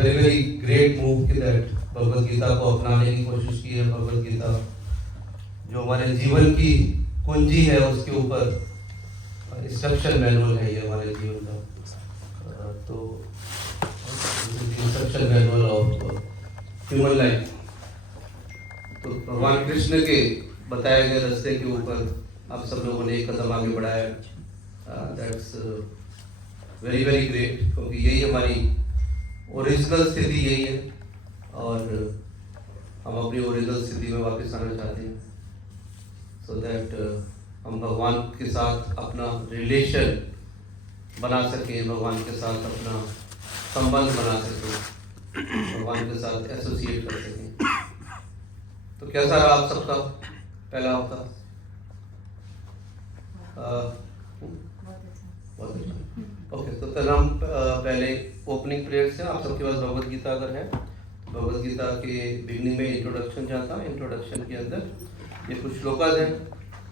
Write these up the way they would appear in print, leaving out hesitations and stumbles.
Very very great move कि that Bhagavad Gita को अपनाने की कोशिश की है। भगवत गीता जो हमारे जीवन की कुंजी है उसके ऊपर इंस्ट्रक्शन मैनुअल है ये हमारे जीवन का। तो instruction manual of human life. तो भगवान कृष्ण के बताए गए रास्ते के ऊपर आप सब लोगों ने एक कदम आगे बढ़ाया। दैट्स वेरी वेरी ग्रेट, क्योंकि यही हमारी ओरिजिनल स्थिति यही है और हम अपनी ओरिजिनल स्थिति में वापस आना चाहते हैं, सो दैट हम भगवान के साथ अपना रिलेशन बना सकें, भगवान के साथ अपना संबंध बना सकें, भगवान के साथ एसोसिएट कर सकें। तो कैसा रहा आप सबका पहला हफ्ता? ओके, तो फिर हम पहले ओपनिंग प्रेयर से, आप सबके पास भगवत गीता अगर है, भगवत गीता के बिगनिंग में इंट्रोडक्शन जहाँ था, इंट्रोडक्शन के अंदर ये कुछ श्लोकाज हैं।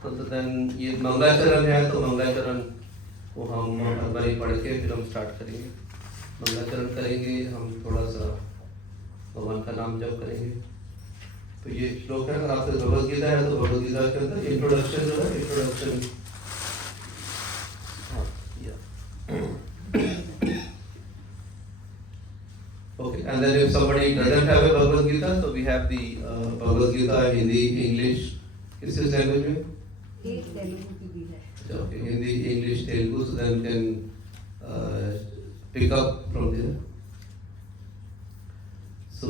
तो देन ये मंगलाचरण है, तो मंगलाचरण को हम हर बार पढ़ के फिर हम स्टार्ट करेंगे। मंगलाचरण करेंगे, हम थोड़ा सा भगवान का नाम जप करेंगे। तो ये श्लोक है, अगर आपसे भगवत गीता है तो भगवत गीता के अंदर इंट्रोडक्शन जो है, introduction okay, and then if somebody doesn't have a Bhagavad Gita, so we have the Bhagavad Gita Hindi, English, किस लैंग्वेज में? एक तेलुगु की भी है। Okay, Hindi, English, Telugu, so then can pick up from there. So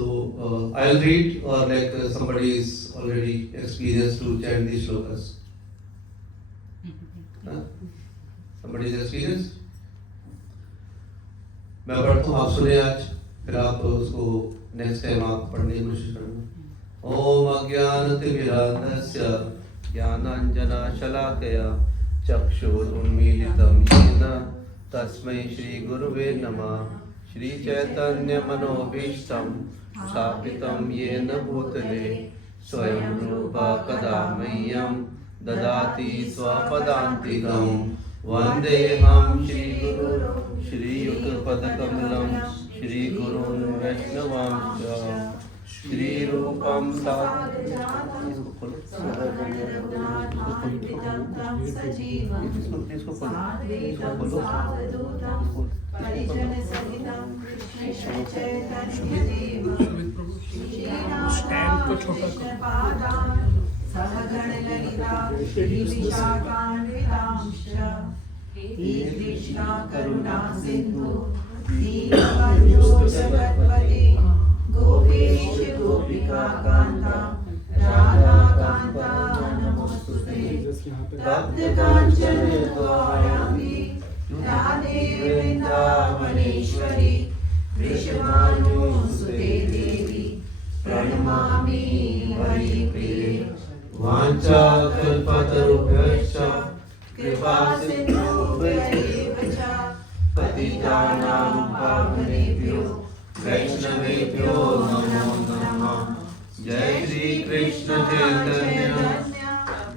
I'll read, or like somebody is already experienced to chant these shlokas. Somebody is experienced? मैं पढ़ता हूँ, आप सुने आज, फिर आप उसको नेक्स्ट टाइम आप पढ़ने की कोशिश करना। ओम अज्ञानतिमिरान्धस्य ज्ञानाञ्जनशलाकया चक्षुरुन्मीलितं येन तस्मै श्रीगुरुवे नमः। श्रीचैतन्यमनोभीष्टं स्थापितं येन भूतले स्वयं रूपा कदा मह्यं ददाति स्वपदान्तिकम्। वन्देऽहं श्रीगुरुं श्रीयुतपदकमलं श्रीगुरून् वैष्णवांश्च। श्रीरूपं कृष्णा करुणा सिंधु दीनबंधु जगत्पते गोपेश गोपिका कांता राधा कांता नमोस्तुते। तप्त कांचन गौरांगी राधे वृंदावनेश्वरी वृषभानुसुते देवी प्रणमामि हरिप्रिये। वाञ्छाकल्पतरुभ्यश्च कृपा सिन्धुभ्यैव च पतितानां पावनेभ्यो वैष्णवेभ्यो नमो नमः। जय श्री कृष्ण चैतन्य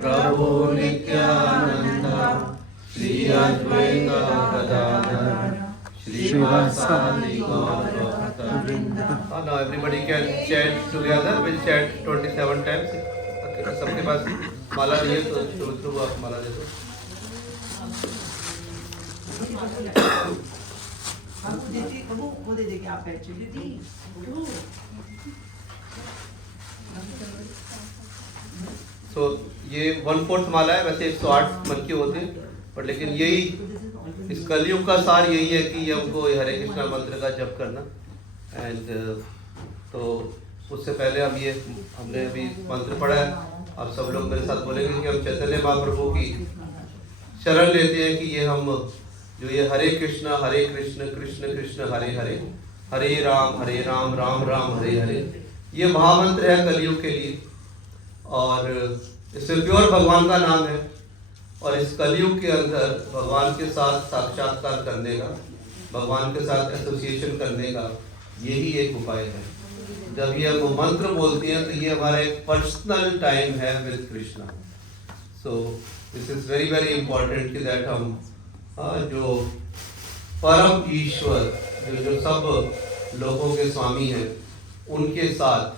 प्रभु नित्यानंद श्री अद्वैत गदाधर श्रीवासादि गौर भक्तवृंद। Now everybody can chant together. We'll chant 27 times. सबके पास माला नहीं है तो शुरू आप माला दे दो। वो दे देंगे आप बैठ दीदी। सो ये 1/4 माला है, वैसे 108 मन की होते हैं, पर लेकिन यही इस कलयुग का सार यही है कि हमको हरे कृष्णा मंत्र का जप करना। एंड तो उससे पहले हमने अभी मंत्र पढ़ा है, आप सब लोग मेरे साथ बोलेंगे कि हम चैतन्य महाप्रभु की शरण लेते हैं कि ये हम जो ये हरे कृष्ण कृष्ण कृष्ण हरे हरे, हरे राम राम राम हरे हरे, ये महामंत्र है कलयुग के लिए। और इससे प्योर भगवान का नाम है, और इस कलयुग के अंदर भगवान के साथ साक्षात्कार करने का, भगवान के साथ एसोसिएशन करने का यही एक उपाय है। जब ये हम मंत्र बोलते हैं तो ये हमारा एक पर्सनल टाइम है with Krishna. So this is very very important कि दैट हम जो परम ईश्वर जो सब लोगों के स्वामी हैं उनके साथ,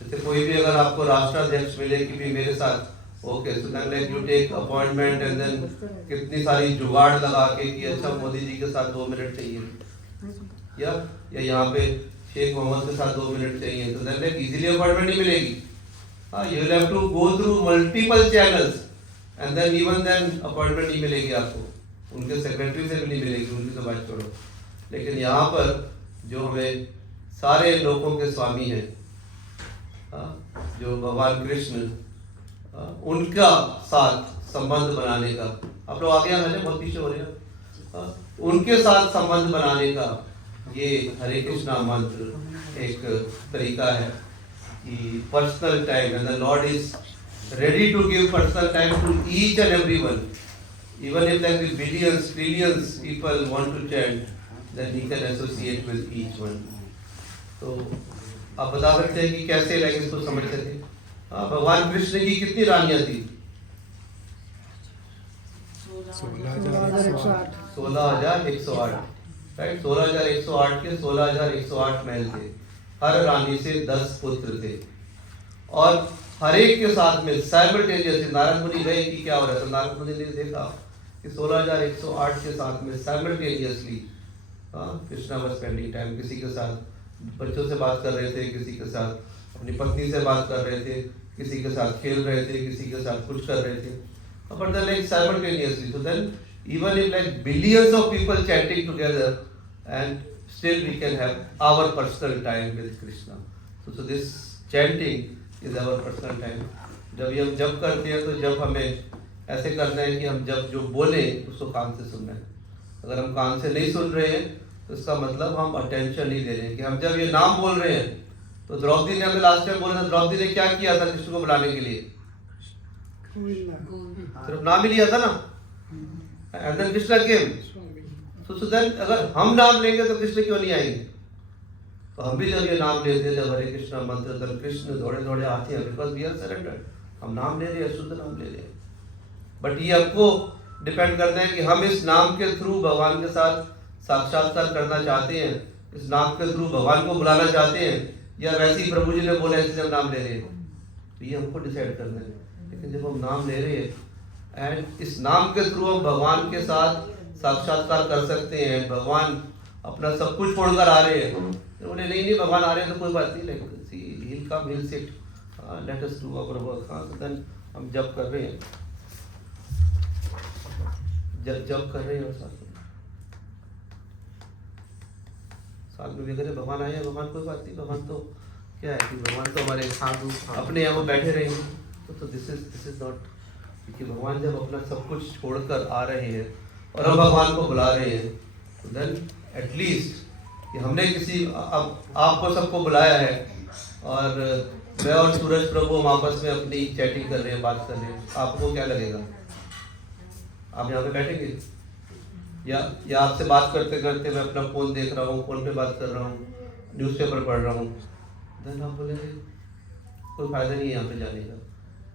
जैसे कोई भी अगर आपको राष्ट्राध्यक्ष मिले कि भी मेरे साथ okay, so then like you take appointment and then कितनी सारी जुगाड़ लगा के कि अच्छा मोदी जी के साथ 2 मिनट चाहिए या यहाँ पे शेख मोहम्मद के साथ 2 मिनट चाहिए, तो देन लाइक इजीली अपॉइंटमेंट नहीं मिलेगी। हाँ, you will have to go through multiple channels and then even then appointment नहीं मिलेगी आपको, उनके सेक्रेटरी से भी नहीं मिलेगी, उनकी तो बात छोड़ो। लेकिन यहाँ पर जो हमें सारे लोगों के स्वामी हैं, जो भगवान कृष्ण, उनका साथ संबंध बनाने का, आप लोग आगे आ बहुत पीछे हो रहे हैं, उनके साथ संबंध बनाने का ये हरे कृष्णा मंत्र एक तरीका है कि personal time, and the Lord is ready to give personal time to each and everyone, even if like with billions, trillions people want to chant, then he can associate with each one. तो आप बता सकते हैं कि कैसे like इसको समझ सके? भगवान कृष्ण की कितनी रानियां थी? 16,108, राइट? 16,108 के 16,108 महल थे, हर रानी से 10 पुत्र थे, और हर एक के साथ में साइमल्टेनियसली नारद मुनि गए कि क्या हो रहा था, नारद मुनि ने देखा कि 16,108 के साथ में simultaneously Krishna was spending time, किसी के साथ बच्चों से बात कर रहे थे, किसी के साथ अपनी पत्नी से बात कर रहे थे, किसी के साथ खेल रहे थे, किसी के साथ कुछ कर रहे थे, but then like simultaneously, so then even if like billions of people chanting together and still we can have our personal time with Krishna. So this chanting is our personal time. जब ये हम जप करते हैं तो जब हमें ऐसे करना है कि हम जब जो बोले उसको कान से सुनना है। अगर हम कान से नहीं सुन रहे हैं तो इसका मतलब हम अटेंशन नहीं दे रहे हैं। कि हम जब ये नाम बोल रहे हैं तो द्रौपदी ने हमें लास्ट टाइम बोला था, द्रौपदी ने क्या किया था कृष्ण को बुलाने के लिए? सिर्फ नाम ही लिया था ना, and then Krishna came. So then अगर हम नाम लेंगे तो कृष्ण क्यों नहीं आएंगे? तो हम भी जब ये नाम लेते हैं, जब हरे कृष्णा मंत्र, तब कृष्ण दौड़े दौड़े आते हैं, बिकॉज वी आर सरेंडर्ड। हम नाम ले रहे हैं, शुद्ध नाम ले रहे हैं। बट ये आपको डिपेंड करता है कि हम इस नाम के थ्रू भगवान के साथ साक्षात्कार करना चाहते हैं, इस नाम के थ्रू भगवान को बुलाना चाहते हैं, या वैसे ही प्रभु जी ने बोला इसलिए हम नाम ले रहे हैं। तो ये हमको डिसाइड करना है। लेकिन जब हम नाम ले रहे हैं एंड इस नाम के थ्रू हम भगवान के साथ साक्षात्कार कर सकते हैं, भगवान अपना सब कुछ छोड़कर आ रहे हैं, तो बोले नहीं भगवान आ रहे हैं तो कोई बात नहीं, like C he'll come, he'll sit, let us do our work। तो then हम जप कर रहे हैं, जप कर रहे हैं, और साथ में भी करें भगवान आए हैं, भगवान कोई बात नहीं, भगवान तो क्या है कि भगवान तो हमारे अपने यहाँ वो बैठे रहेंगे। तो दिस इज नॉट, क्योंकि भगवान जब अपना सब कुछ छोड़कर आ रहे हैं और हम भगवान को बुला रहे हैं, तो देन एटलीस्ट कि हमने किसी आपको सबको बुलाया है, और मैं और सूरज प्रभु हम आपस में अपनी चैटिंग कर रहे हैं, बात कर रहे हैं, आपको क्या लगेगा? आप यहाँ पे बैठेंगे या आपसे बात करते करते मैं अपना फ़ोन देख रहा हूँ, फ़ोन पे बात कर रहा हूँ, न्यूज़पेपर पढ़ रहा हूँ, देन आप बोलेंगे कोई फ़ायदा नहीं है यहाँ पे जाने का।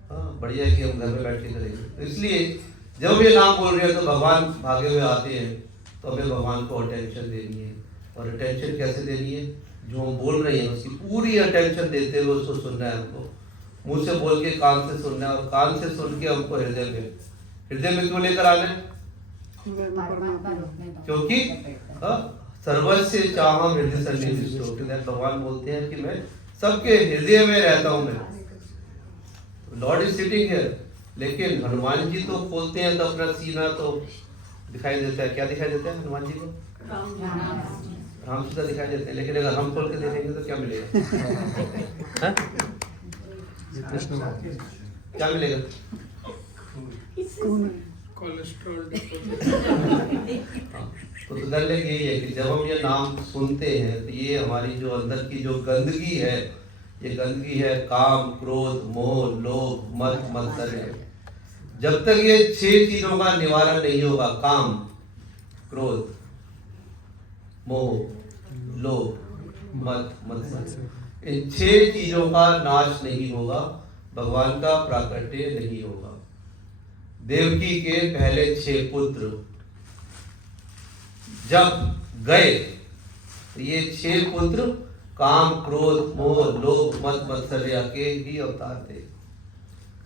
हाँ, बढ़िया है कि हम घर में बैठ के करेंगे। तो इसलिए जब ये नाम बोल रहे हैं तो भगवान भागे हुए आते हैं, तो हमें भगवान को अटेंशन देनी है। और अटेंशन कैसे देनी है? जो हम बोल रहे हैं उसकी पूरी अटेंशन देते हुए उसको सुनना है। हमको मुंह से बोल के कान से सुनना है, और कान से सुन के हमको हृदय में क्यों लेकर आना है? क्योंकि सर्वस्य चाहम हृदय सन्निधिष्ठो, भगवान बोलते हैं कि मैं सबके हृदय में रहता हूँ। मैं लॉर्ड इज सिटिंग हियर, लेकिन हनुमान जी तो खोलते हैं तो अपना सीना तो दिखाई देता है। क्या दिखाई देता है हनुमान जी को? राम सीता दिखाई देते हैं। लेकिन अगर हम खोल के देखेंगे तो क्या मिलेगा? क्या मिलेगा? कोलेस्ट्रॉल। तो सुधरने यही है कि जब हम ये नाम सुनते हैं तो ये हमारी जो अंदर की जो गंदगी है, ये गंदगी है काम, क्रोध, मोह, लोभ, मद, मत्सर्य। जब तक ये 6 चीजों का निवारण नहीं होगा, काम, क्रोध, मोह, लोभ, मद, मत्सर्य, इन 6 चीजों का नाश नहीं होगा, भगवान का प्राकट्य नहीं होगा। देवकी के पहले 6 पुत्र जब गए तो ये 6 पुत्र काम, क्रोध, मोह, लोभ, मद, मत्सर्य के ही अवतार थे।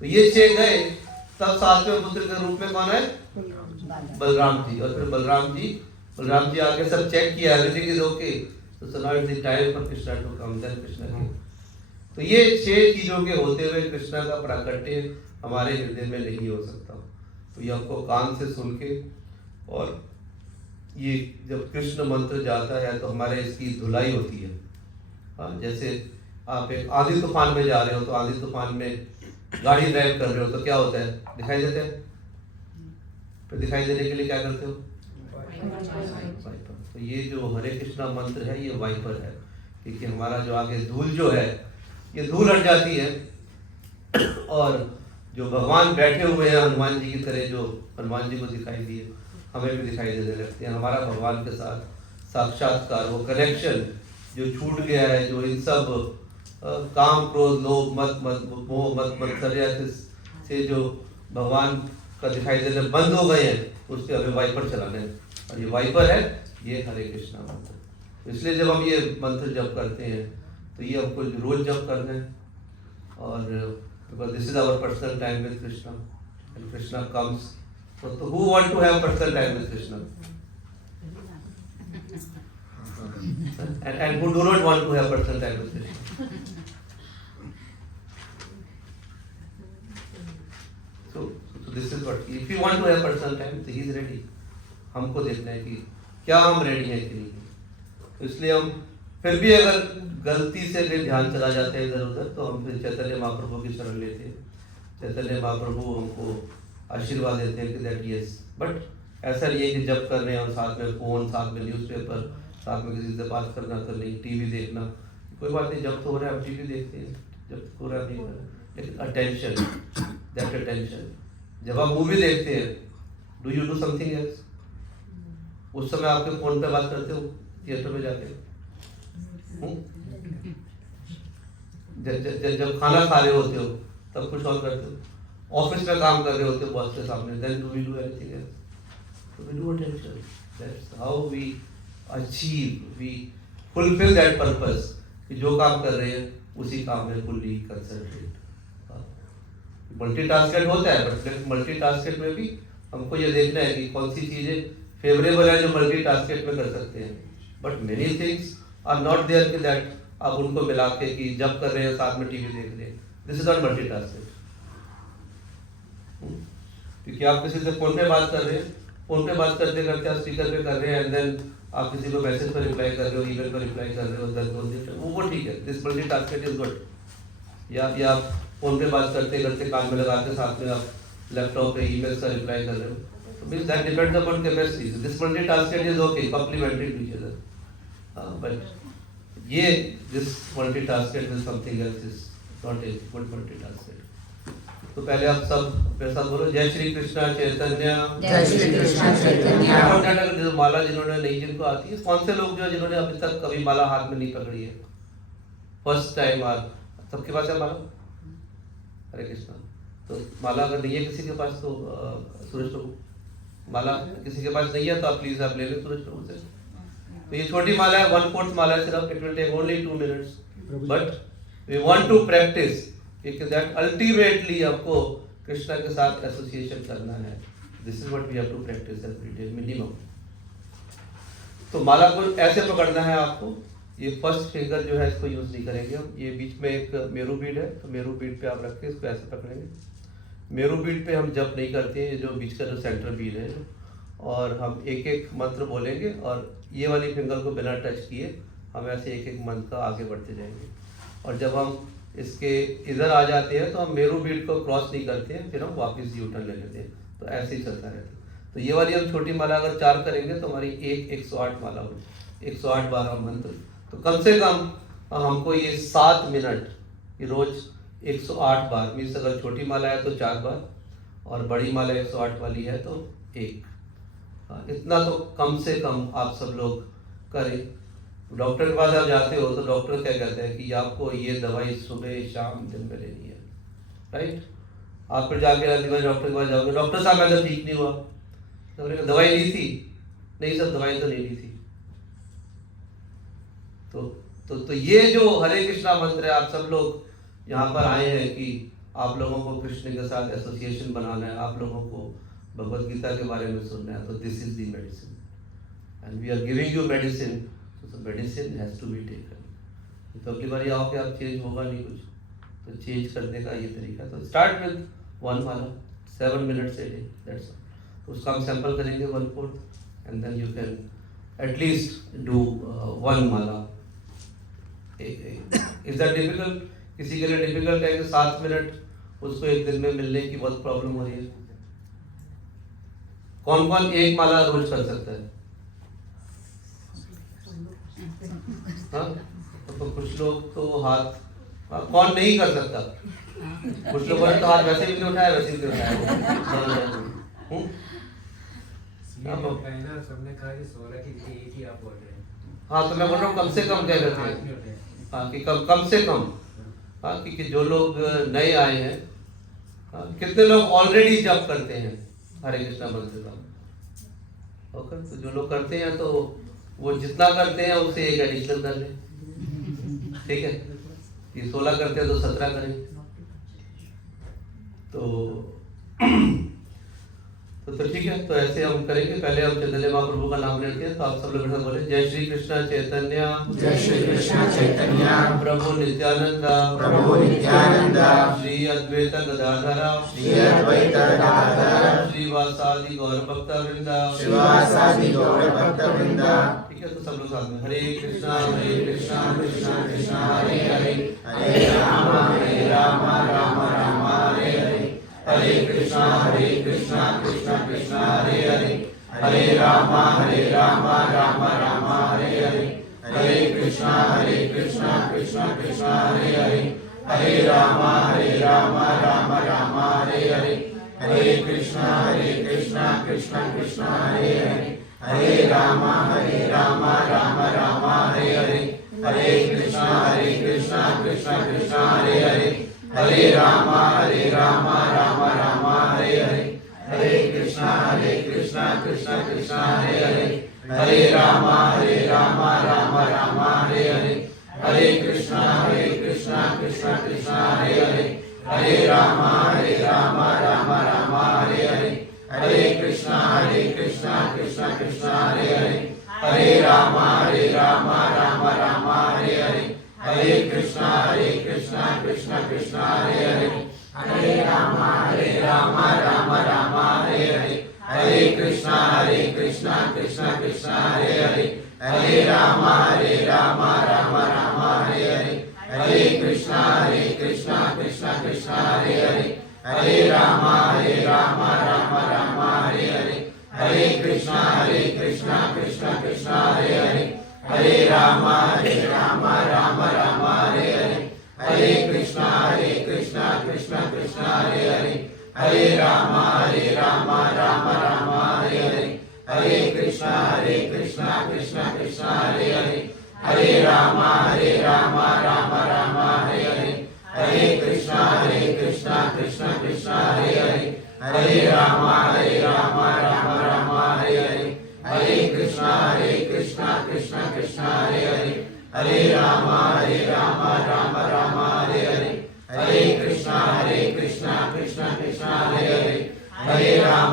तो ये 6 गए, तब 7वें पुत्र के रूप में कौन है? बलराम जी। और फिर बलराम जी आके सब चेक किया, एवरीथिंग इज ओके, तो now it's the time for Krishna to come. Then Krishna के, तो ये 6 चीजों के होते हुए कृष्णा का प्राकट्य हमारे हृदय में नहीं हो सकता। तो ये हमको कान से सुन के, और ये जब कृष्ण मंत्र जाता है तो हमारे इसकी धुलाई होती है। हाँ, जैसे आप एक आंधी तूफान में जा रहे हो, तो आंधी तूफान में गाड़ी ड्राइव कर रहे हो तो क्या होता है? दिखाई देता है। तो दिखाई देने के लिए क्या करते हो? वाइपर। तो ये जो हरे कृष्णा मंत्र है, ये वाइपर है, क्योंकि हमारा जो आगे धूल जो है, ये धूल हट जाती है, और जो भगवान बैठे हुए हैं हनुमान जी की तरह, जो हनुमान जी को दिखाई दिए, हमें भी दिखाई देने लगते हैं। हमारा भगवान के साथ साक्षात्कार, वो कनेक्शन जो छूट गया है, जो इन सब काम, क्रोध, लोभ, मत मोह, मत मत्सर्य से जो भगवान का दिखाई देने बंद हो गए हैं, उसके हमें वाइपर चलाने हैं, और ये वाइपर है, ये हरे कृष्णा मंत्र। इसलिए जब हम ये मंत्र जप करते हैं तो ये हमको रोज जप करना है, और because this is our personal time with Krishna, and Krishna comes. तो who want to have personal time with Krishna, and who do not want to have personal time with Krishna? So this is what, if you want to have personal time, so he is ready. हमको देखना है कि क्या हम ready हैं कि नहीं। तो इसलिए हम फिर भी अगर गलती से भी ध्यान चला जाता है इधर उधर, तो हम फिर चैतन्य महाप्रभु की शरण लेते हैं। चैतन्य महाप्रभु हमको आशीर्वाद देते हैं कि दैट यस, बट ऐसा नहीं है कि जब कर रहे हैं और साथ में फोन, साथ में न्यूज़पेपर, साथ में किसी से बात करना तो नहीं, टीवी देखना, कोई बात नहीं, जब तो हो रहा है आप टीवी देखते हैं, जब तो हो रहा नहीं हो रहा, लेकिन अटेंशन, दैट अटेंशन। जब आप मूवी देखते हैं, do you do something else? उस समय आपके फोन पे बात करते हो थिएटर में जाके? जब खाना खा रहे होते हो तब कुछ और करते हो, ऑफिस में काम कर रहे होते हो बॉस के सामने, then do we do anything else? So we do attention. That's how we achieve, we fulfill that purpose. कि जो काम कर रहे हैं उसी काम में fully concentrate. मल्टीटास्केट होता है, बट मल्टीटास्केट में भी हमको ये देखना है कि कौन सी चीजें फेवरेबल है जो मल्टीटास्केट में कर सकते हैं। But many things are not there कि दैट आप उनको मिला के कि जब कर रहे हैं साथ में टीवी देख रहे हैं, दिस इज नॉट मल्टीटास्केट। क्योंकि आप किसी से फोन पे बात कर रहे हैं, फोन पे बात करते करते आप स्पीकर पे कर रहे हैं, एंड देन आप किसी को मैसेज पर रिप्लाई कर रहे हो, ईमेल पर रिप्लाई कर रहे हो, वो ठीक है, दिस मल्टीटास्किंग इज गुड। या आप फोन पे बात करते करते कान में लगाते साथ में आप लैपटॉप पे ईमेल का रिप्लाई कर रहे हो, तो means that depends upon capacity. This multitasking is okay, complementary to each other, but ये this multitasking is something else, is not a good multitasking. तो पहले आप सब मेरे साथ बोलो, जय श्री कृष्णा चैतन्य, जय श्री कृष्णा चैतन्य। जो माला जिन्होंने नहीं, जिनको आती है, कौन से लोग जो जिन्होंने अभी तक कभी माला हाथ में नहीं पकड़ी है, फर्स्ट टाइम आप सबके पास है माला? हरे कृष्णा। तो माला अगर नहीं है किसी के पास तो सूरज प्रभु, माला किसी के पास नहीं है तो आप प्लीज आप ले लें सूरज प्रभु से। तो ये छोटी माला है, 1/4 माला है सिर्फ, it will take only 2 minutes, but we want to practice कि दैट अल्टीमेटली आपको कृष्णा के साथ एसोसिएशन करना है। This is what we have to practice every day minimum. तो माला को ऐसे पकड़ना है आपको, ये फर्स्ट फिंगर जो है इसको यूज नहीं करेंगे हम, ये बीच में एक मेरू बीड है, तो मेरू बीड पे आप रख के इसको ऐसे पकड़ेंगे। मेरू बीड पे हम जप नहीं करते हैं, ये जो बीच का जो सेंटर बीड है, और हम एक एक मंत्र बोलेंगे, और ये वाली फिंगर को बिना टच किए हम ऐसे एक एक मंत्र का आगे बढ़ते जाएंगे। और जब हम इसके इधर आ जाते हैं तो हम मेरू बीड को क्रॉस नहीं करते हैं, फिर हम वापस यू टर्न ले लेते हैं, तो ऐसे ही चलता रहता है। तो ये वाली हम छोटी माला अगर 4 करेंगे तो हमारी 108 माला होगी, 108 बार हम मंत्र। तो कम से कम हमको ये 7 मिनट कि रोज 108 बार, मीन्स अगर छोटी माला है तो 4 बार, और बड़ी माला 108 वाली है तो 1, इतना तो कम से कम आप सब लोग करें। डॉक्टर के पास आप जाते हो तो डॉक्टर क्या कहते हैं कि आपको ये दवाई सुबह शाम दिन में लेनी है, राइट? आप फिर जाके डॉक्टर के पास जाओगे, डॉक्टर साहब मैं तो ठीक नहीं हुआ, तो दवाई ली थी? नहीं सर, दवाई तो नहीं ली थी। तो ये जो हरे कृष्णा मंत्र है, आप सब लोग यहाँ पर आए हैं कि आप लोगों को कृष्ण के साथ एसोसिएशन बनाना है, आप लोगों को भगवत गीता के बारे में सुनना है, तो this is the medicine and we are giving you medicine, तो medicine has to be taken. तो अगली बार आओ कि आप चेंज होगा नहीं कुछ, तो चेंज करने का ये तरीका। तो स्टार्ट विद 1 माला 7 minutes a day, that's all. तो उसका हम सैंपल करेंगे 1/4 and then you can at least do 1 माला। Is that difficult? किसी के लिए डिफिकल्ट है कि 7 मिनट उसको एक दिन में मिलने की बहुत प्रॉब्लम हो रही है? कौन कौन 1 माला रोज कर सकता है? हाँ, तो कुछ लोग तो हाथ, कौन नहीं कर सकता? कुछ लोगों ने तो हाथ वैसे भी नहीं उठाया, वैसे भी नहीं उठाया। सबने कहा कि 16 की जगह 1 ही आप बोल रहे हैं। हाँ, तो मैं बोल रहा हूँ कम से कम कह रहे थे। हाँ, कि कम से कम। हाँ, कि जो लोग नए आए हैं, हाँ, कितने लोग ऑलरेडी जप करते हैं हरे कृष्णा मंत्र का? ओके, तो जो लोग करते हैं तो वो जितना करते हैं उससे एक एडिशनल कर लें, ठीक है? ये 16 करते हैं तो 17 करें। तो ठीक है, तो ऐसे हम करेंगे। पहले हम चैतन्य महाप्रभु का नाम लेते हैं, तो आप सब लोग मेरे साथ बोले, जय श्री कृष्ण चैतन्य, जय श्री कृष्ण चैतन्य, प्रभु नित्यानंद, प्रभु नित्यानंद, श्री अद्वैत गदाधर, श्री अद्वैत गदाधर, श्रीवासादि गौर भक्त वृंद, श्रीवासादि गौर भक्त वृंद। ठीक है, तो सब लोग साथ में हरे कृष्णा कृष्णा कृष्णा हरे हरे, हरे राम राम राम हरे हरे, हरे कृष्णा कृष्णा कृष्णा हरे हरे, हरे राम राम राम हरे हरे, हरे कृष्णा कृष्णा कृष्णा हरे हरे, हरे राम राम राम हरे हरे, हरे कृष्णा कृष्णा कृष्णा हरे हरे, हरे राम राम राम हरे हरे, हरे कृष्णा कृष्णा कृष्णा हरे हरे, हरे राम राम राम हरे हरे, हरे कृष्णा कृष्णा कृष्णा हरे हरे, हरे राम राम राम हरे हरे, हरे कृष्णा कृष्णा कृष्णा हरे हरे, हरे राम राम राम हरे हरे, हरे कृष्णा कृष्णा कृष्णा हरे हरे, हरे राम राम राम हरे हरे, हरे कृष्णा कृष्णा कृष्णा हरे हरे, हरे राम राम राम हरे हरे, हरे कृष्णा कृष्णा कृष्णा हरे हरे, हरे राम राम राम हरे हरे, हरे कृष्णा कृष्णा कृष्णा हरे हरे, हरे राम राम हरे हरे, हरे कृष्णा कृष्णा कृष्णा हरे हरे, हरे राम राम हरे हरे, हरे कृष्णा कृष्णा कृष्णा हरे हरे, हरे राम राम हरे हरे, हरे कृष्णा कृष्णा कृष्णा हरे हरे, हरे राम राम हरे हरे, हरे कृष्णा कृष्णा कृष्णा हरे हरे, हरे राम राम हरे हरे, हरे कृष्णा कृष्णा कृष्णा हरे हरे, हरे राम राम हरे हरे, हरे कृष्णा कृष्णा कृष्णा हरे हरे, हरे राम राम हरे हरे, हरे कृष्णा कृष्णा कृष्णा हरे हरे, हरे राम राम हरे हरे, हरे कृष्णा कृष्णा कृष्णा हरे हरे, हरे राम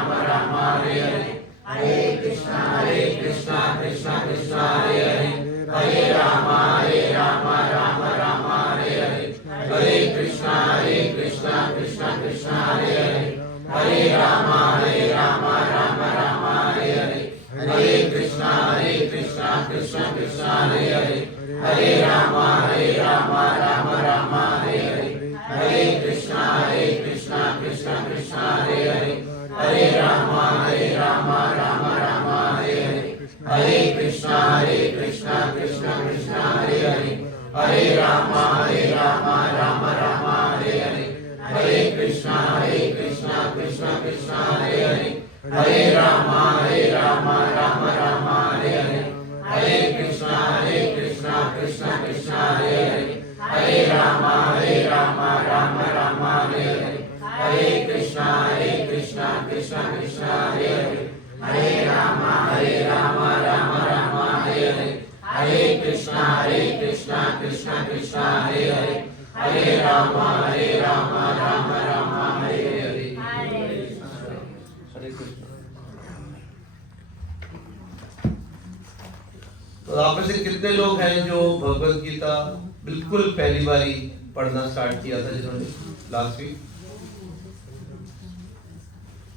राम हरे हरे, हरे कृष्णा कृष्णा कृष्णा हरे हरे, हरे राम राम हरे हरे, हरे कृष्णा कृष्णा कृष्णा हरे हरे, हरे राम राम हरे हरे, हरे कृष्णा कृष्णा कृष्णा हरे हरे, हरे राम राम हरे हरे, हरे कृष्णा कृष्णा कृष्णा हरे हरे, हरे राम राम हरे हरे, हरे कृष्णा कृष्णा कृष्णा हरे हरे, हरे राम राम हरे हरे, हरे कृष्णा कृष्णा कृष्णा हरे हरे, हरे राम राम हरे हरे, हरे कृष्णा कृष्णा हरे हरे हरे राम राम राम हरे हरे हरे कृष्णा कृष्णा कृष्णा हरे हरे हरे राम राम राम हरे हरे हरे कृष्ण। तो आप में से कितने लोग हैं जो भगवत गीता बिल्कुल पहली बारी पढ़ना स्टार्ट किया था जिन्होंने लास्ट वीक?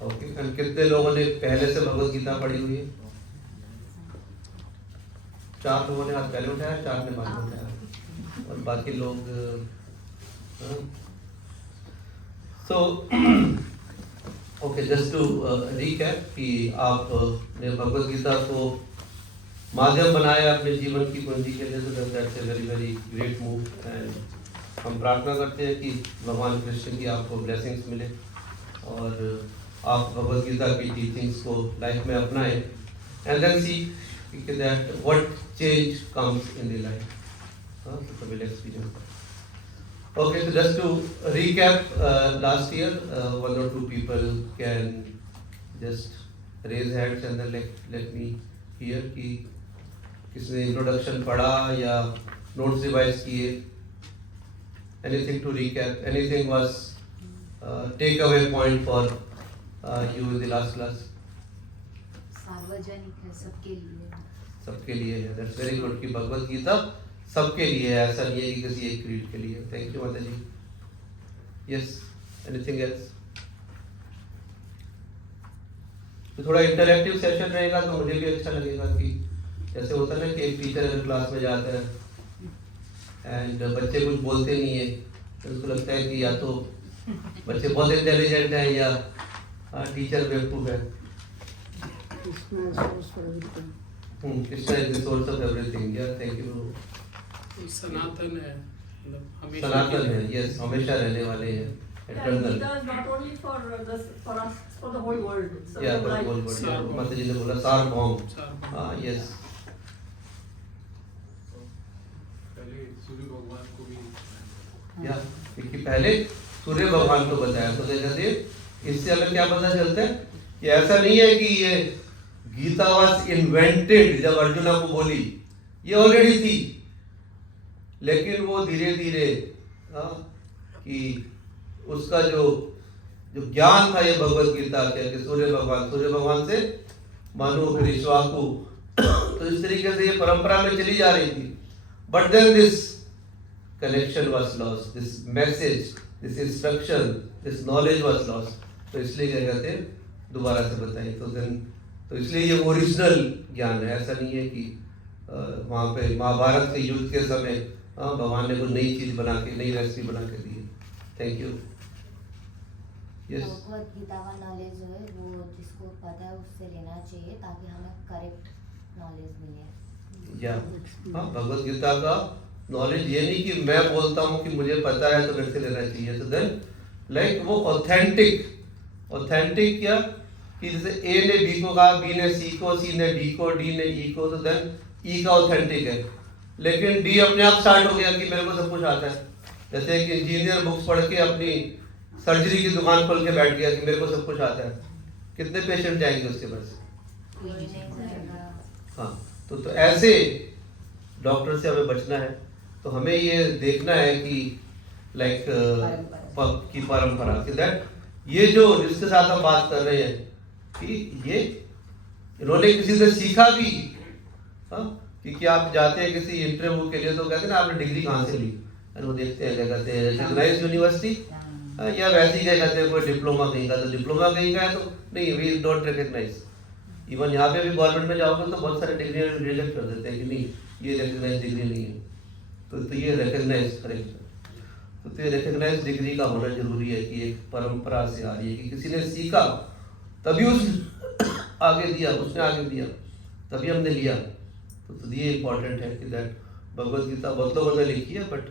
ओके, एंड कितने लोगों ने पहले से भगवत गीता पढ़ी हुई है? 4 लोगों ने हाथ पहले उठाया, 4 ने बाद में उठाया, और बाकी लोग so okay, just to recap कि आपने भगवत गीता को माध्यम बनाया अपने जीवन की कुंजी के लिए, तो that's a very very great move. And हम प्रार्थना करते हैं कि भगवान कृष्ण की आपको ब्लेसिंग्स मिले और आप भगवत गीता की टीचिंग्स को लाइफ में अपनाएं, and then see that what change comes in the life, so we'll experience that. Okay, so just to recap, last year 1 or 2 people can just raise hands and then let me hear कि किसने introduction पढ़ा या notes revise किए, anything to recap, anything was take away point for you in the last class? सार्वजनिक है, सबके लिए। सबके लिए है, दैट्स वेरी गुड कि भगवत गीता सबके लिए है, ऐसा नहीं है कि किसी एक क्रीड के लिए। थैंक यू माता जी। Yes, anything else? तो थोड़ा इंटरैक्टिव सेशन रहेगा तो मुझे भी अच्छा लगेगा कि जैसे होता है ना कि एक टीचर अगर क्लास में जाता है एंड बच्चे कुछ बोलते नहीं है तो उसको लगता है कि या तो बच्चे बहुत इंटेलिजेंट है या टीचर बेवकूफ है। Krishna is the source of everything. या थैंक यू। सनातन है, मतलब हमेशा सनातन है, यस, हमेशा रहने वाले हैं, eternal. not only for for us, for the whole world. So या like, बोल बोल माता जी ने बोला सार्वभौम। सार्वभौम। हाँ, यस, पहले सूर्य भगवान को भी या क्योंकि पहले सूर्य भगवान को बताया तो कहते इससे हमें क्या पता चलता है कि ऐसा नहीं है कि ये गीता वाज इन्वेंटेड जब अर्जुना को बोली, ये ऑलरेडी थी, लेकिन वो धीरे धीरे कि उसका जो ज्ञान था ये भगवत गीता के सूर्य भगवान से मनु फिर ईश्वाकु, तो इस तरीके से ये परंपरा में चली जा रही थी। But then this connection was lost, this message, this instruction, this knowledge was lost, तो इसलिए क्या कहते हैं दोबारा से बताइए। तो इसलिए ये ओरिजिनल ज्ञान है, ऐसा नहीं है कि वहाँ पे महाभारत के युद्ध के समय भगवान ने कोई नई चीज बना के, नई रेसिपी बना के दी है। Thank you. Yes, Bhagavad Gita का नॉलेज जो है वो जिसको पता है उससे लेना चाहिए ताकि हमें करेक्ट नॉलेज मिले। या हाँ, भगवत गीता का नॉलेज ये नहीं कि मैं बोलता हूँ कि मुझे पता है तो मेरे से लेना चाहिए। तो देन लाइक वो ऑथेंटिक क्या कि जैसे ए ने बी को कहा, बी ने सी को, सी ने डी को, डी ने ई को, तो देन ई का ऑथेंटिक है। लेकिन डी अपने आप स्टार्ट हो गया कि मेरे को सब कुछ आता है। जैसे एक इंजीनियर बुक्स पढ़ के अपनी सर्जरी की दुकान खोल के बैठ गया कि मेरे को सब कुछ आता है, कितने पेशेंट जाएंगे उसके पास? हाँ, तो ऐसे डॉक्टर से हमें बचना है। तो हमें ये देखना है कि लाइक की परंपरा कि दैट ये जो जिसके साथ हम बात कर रहे हैं कि ये इन्होंने किसी से सीखा भी, क्योंकि आप जाते हैं किसी इंटरव्यू के लिए तो कहते हैं ना आपने डिग्री कहाँ से ली, और वो देखते हैं क्या कहते हैं रिकॉग्नाइज्ड यूनिवर्सिटी या वैसे ही क्या कहते हैं कोई डिप्लोमा कहीं का, तो डिप्लोमा कहीं का है तो नहीं, वी डोंट रिकॉग्नाइज। इवन यहाँ पे भी गवर्नमेंट में जाओगे तो बहुत सारे डिग्री रिजेक्ट कर देते हैं कि नहीं ये रिकॉग्नाइज डिग्री नहीं है। तो ये रिकॉग्नाइज करेक्ट, तो ये रिकॉग्नाइज डिग्री का होना जरूरी है कि एक परंपरा से आ रही है कि किसी ने सीखा तभी उस आगे दिया, उसने आगे दिया तभी हमने लिया। तो ये इम्पोर्टेंट है कि दैट भगवत गीता बहुत लोगों ने लिखी है, बट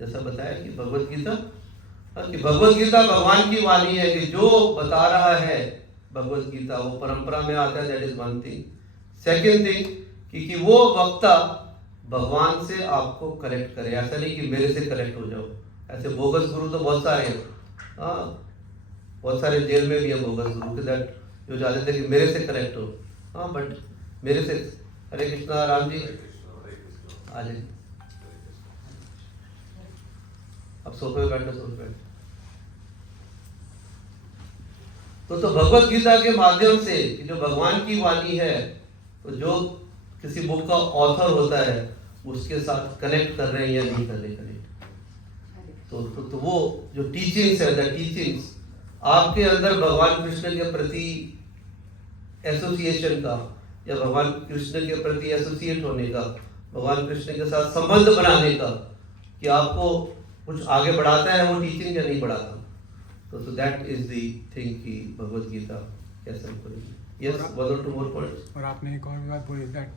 जैसा बताया कि भगवत गीता भगवान की वाणी है कि जो बता रहा है भगवत गीता वो परंपरा में आता है, that is one thing. Second thing कि वो वक्ता भगवान से आपको करेक्ट करे, ऐसा नहीं कि मेरे से करेक्ट हो जाओ। ऐसे बोगस गुरु तो बहुत सारे हैं, बहुत सारे जेल में भी हम बोगस गुरु दैट जो चाहते थे कि मेरे से कनेक्ट हो, हाँ बट मेरे से। हरे कृष्णा राम जी आ जाइए, अब सोफे पे बैठो, सोफे पे बैठो। तो भगवत गीता के माध्यम से जो भगवान की वाणी है, तो जो किसी बुक का ऑथर होता है उसके साथ कनेक्ट कर रहे हैं या नहीं कर रहे कनेक्ट। तो वो जो टीचिंग्स है, द टीचिंग्स आपके अंदर भगवान कृष्ण के प्रति एसोसिएशन का या भगवान कृष्ण के प्रति एसोसिएट होने का, भगवान कृष्ण के साथ संबंध बनाने का, कि आपको कुछ आगे बढ़ाता है वो टीचिंग या नहीं बढ़ाता। तो दैट इज द थिंग कि भगवत गीता कैसे हम करेंगे। यस, वन और टू मोर पॉइंट्स। और आपने एक और बात बोली दैट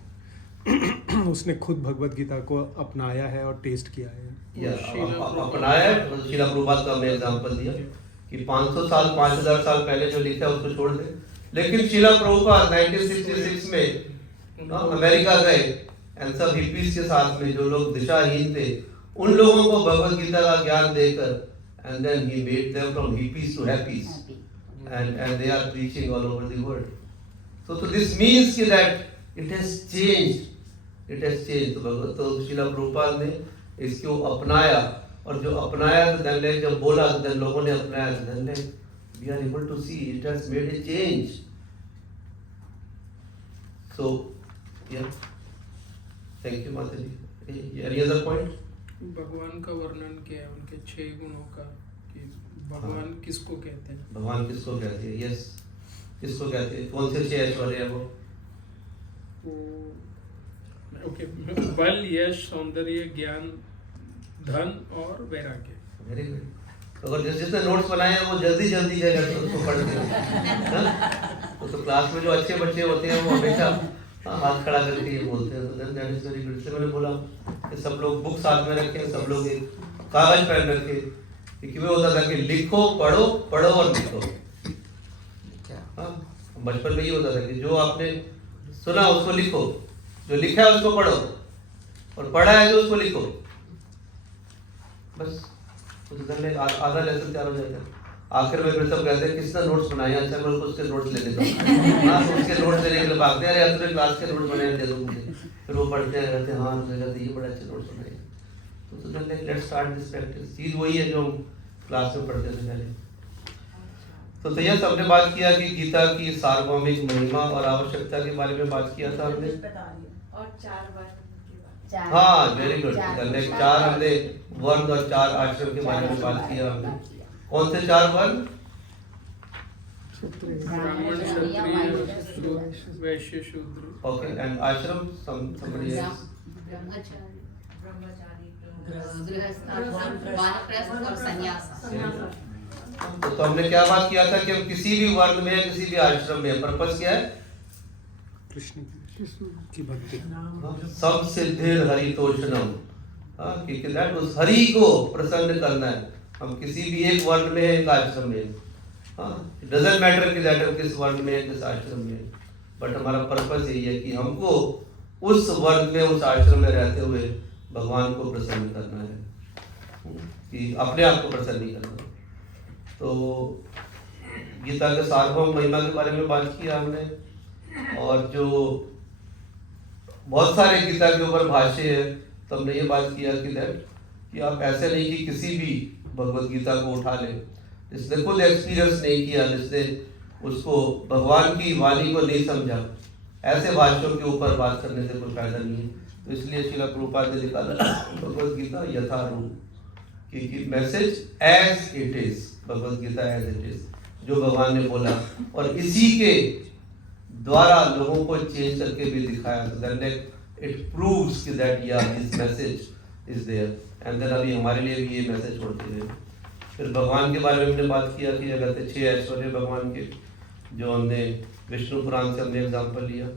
उसने खुद भगवत गीता को अपनाया है और टेस्ट किया है। या अपनाया है, तो शीला प्रभुपाद का हमने एग्जांपल दिया कि 500 साल 5000 साल पहले जो लिखा है उसको छोड़ दे। लेकिन शीला प्रभुपाद 1966 में अमेरिका गए एंड सब हिप्पीज के साथ में, जो लोग दिशाहीन थे, उन लोगों को भगवत गीता का ज्ञान देकर, and then he made them from hippies to happies, and they are preaching all over the world. So this means that it has changed. It has changed. तो शीला प्रभुपाद ने इसको अपनाया, और जो अपनाया तो then like जब बोला तो then लोगों ने अपनाया तो then like we are able to see it has made a change. So yeah, thank you माता जी। Any other point? भगवान का वर्णन किया है, उनके 6 गुणों का, कि भगवान किसको कहते हैं। भगवान किसको कहते हैं? यस, किसको कहते हैं? कौन से 6 ऐश्वर्य है वो? ओके, बल, यश, सौंदर्य, ज्ञान, धन और वैराग्य। Very good. तो अगर जिसने नोट्स बनाए हैं वो जल्दी जल्दी जाकर उसको पढ़ते हैं। तो क्लास में जो अच्छे बच्चे होते हैं वो हमेशा हाथ खड़ा करके ये बोलते हैं। तो दैट इज वेरी गुड। इसलिए मैंने बोला कि सब लोग बुक साथ में रखें, सब लोग एक कागज पेन रखें। क्यों होता था कि लिखो, पढ़ो, पढ़ो और लिखो। हाँ, बचपन में ये होता था कि जो आपने सुना उसको लिखो, जो लिखा है उसको पढ़ो, और पढ़ा है जो उसको लिखो। बस आधा लेसन तैयार हो जाता है। आखिर में फिर सब कहते हैं किसने नोट्स बनाए, अच्छा मेरे को उसके नोट्स लेने दो। हाँ, तो उसके नोट्स लेने के लिए भागते हैं, अरे अपने क्लास के नोट्स बनाए दे दो मुझे। फिर वो पढ़ते हैं, कहते हैं हाँ कहते ये बड़े अच्छे नोट्स बनाए। तो लेट्स स्टार्ट दिस प्रैक्टिस। चीज़ वही है जो हम क्लास में पढ़ते थे पहले। तो यह सबने बात किया कि गीता की सार्वभौमिक महिमा और आवश्यकता के बारे में बात किया था हमने। और 4 वर्ष हाँ, वेरी गुड। 4 हमने वर्ण और 4 आश्रम के बारे में बात किया हमने। कौन से 4 वर्ण? ब्राह्मण, क्षत्रिय, वैश्य, शूद्र। ओके, एंड आश्रम somebody else? तो हमने क्या बात किया था कि हम किसी भी वर्ण में, किसी भी आश्रम में, पर्पस क्या है? कृष्ण की भक्ति। सब सिद्धिर हरितोषणम, क्योंकि दैट उस हरि को प्रसन्न करना है। हम किसी भी एक वर्ण में है, एक आश्रम में, इट डजंट मैटर कि दैट हम किस वर्ण में है, किस आश्रम में है, बट हमारा पर्पस यही है कि हमको उस वर्ण में, उस आश्रम में रहते हुए भगवान को प्रसन्न करना है, कि अपने आप को प्रसन्न नहीं करना। तो गीता के सार्वभौम महिमा के बारे में बात किया हमने, और जो बहुत सारे गीता के ऊपर भाष्य है, तो हमने ये बात किया कि आप ऐसे नहीं कि किसी भी भगवत गीता को उठा लें जिसने खुद एक्सपीरियंस नहीं किया, जिसने उसको भगवान की वाणी को नहीं समझा, ऐसे भाष्यों के ऊपर बात करने से कोई फायदा नहीं है। तो इसलिए श्रील प्रभुपाद ने लिखा भगवत गीता यथारूप, कि message as it is, Bhagavad Gita as it is, जो भगवान ने बोला, और इसी के द्वारा लोगों को चेंज करके भी दिखाया। तो इट प्रूव्स कि दैट या this message is there, and then अभी हमारे लिए भी ये मैसेज छोड़ते हैं। फिर भगवान के बारे में हमने बात किया कि अगर 6 ऐश्वर्य भगवान के, जो हमने विष्णु पुराण से हमने एग्जाम्पल लिया,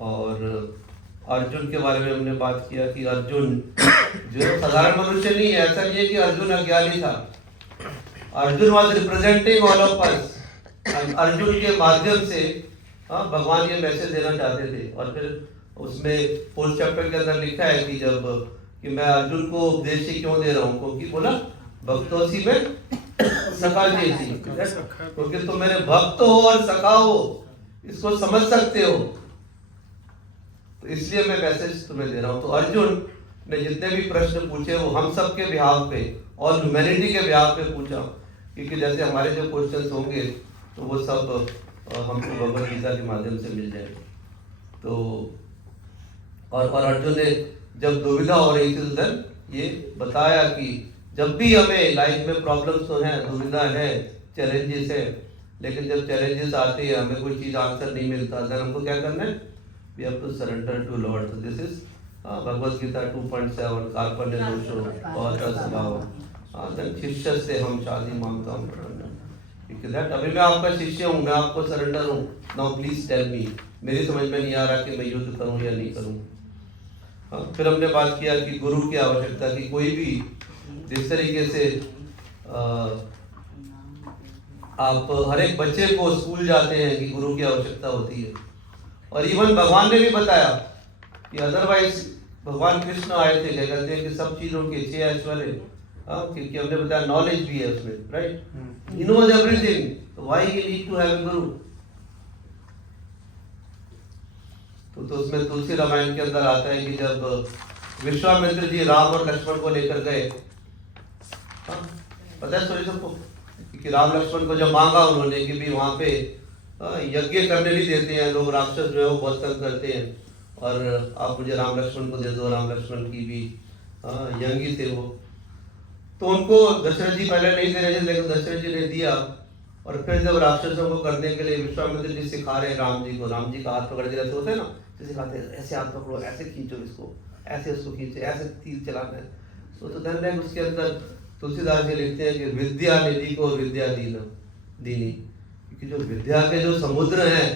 और अर्जुन के बारे में हमने बात किया कि अर्जुन जो साधारण मनुष्य नहीं है, ऐसा नहीं है कि अर्जुन अज्ञानी था। Arjun was representing all of us, Arjun के माध्यम से भगवान ये मैसेज देना चाहते थे। और फिर उसमें 4th चैप्टर के अंदर लिखा है कि मैं अर्जुन को उपदेश क्यों दे रहा हूँ, क्योंकि बोला भक्तों सी में सखा चेती, सखा। क्योंकि तुम मेरे भक्त हो और सखा हो, इसको समझ सकते हो, तो इसलिए मैं मैसेज तुम्हें दे रहा हूं। तो अर्जुन ने जितने भी प्रश्न पूछे वो हम सब के बिहाफ पे और ह्यूमैनिटी के बिहाफ पे पूछा, क्योंकि जैसे हमारे जो क्वेश्चंस होंगे तो वो सब हमको भगवद गीता के माध्यम से मिल जाएंगे। तो और अर्जुन ने जब दुविधा हो रही थी उधर ये बताया कि जब भी हमें लाइफ में प्रॉब्लम्स तो हैं, दुविधा है, चैलेंजेस है, लेकिन जब चैलेंजेस आते हैं हमें कोई चीज़ आंसर नहीं मिलता, देन हमको क्या करना है? We have to surrender to lord. तो दिस इज भगवद गीता 2.7 कार्पण्य दोषो और स्वभाव देन शिष्य से हम शादी मांगता हूँ, क्योंकि दैट अभी मैं आपका शिष्य हूँ, मैं आपको सरेंडर हूँ, नाउ प्लीज टेल मी। मेरी समझ में नहीं आ रहा कि मैं युद्ध करूँ या नहीं करूँ। फिर हमने बात किया कि गुरु की आवश्यकता की, कोई भी जिस तरीके से आप हर एक बच्चे को स्कूल जाते हैं कि गुरु की आवश्यकता होती है, और इवन भगवान ने भी बताया कि अदरवाइज भगवान कृष्ण आए थे, क्या कहते हैं कि सब चीजों के 6 ऐश्वर्य, क्योंकि हमने बताया नॉलेज भी है उसमें, राइट, ही नोज एवरीथिंग, तो why he need to have a guru. तो उसमें तुलसी रामायण के अंदर आता है कि जब विश्वामित्र जी राम और लक्ष्मण को लेकर गए, पता है स्टोरी सबको, कि राम लक्ष्मण को जब मांगा उन्होंने कि भी वहां पे यज्ञ करने नहीं देते हैं लोग, राक्षस जो है वो बहुत तंग करते हैं, और आप मुझे राम लक्ष्मण को दे दो। राम लक्ष्मण की भी यंगी थे वो, तो उनको दशरथ जी पहले नहीं दे रहे थे, लेकिन दशरथ जी ने दिया। और फिर जब राक्षसों को करने के लिए विश्वामित्र जी सिखा रहे राम जी को, राम जी का हाथ पकड़ के, ऐसे होते हैं ना, सिखाते हैं ऐसे हाथ पकड़ो, ऐसे खींचो इसको, ऐसे उसको खींचे, ऐसे तीर चलाना है। तो धन उसके अंदर तुलसीदास जी लिखते हैं कि विद्या निधि को विद्या दीनी, क्योंकि जो विद्या के जो समुद्र हैं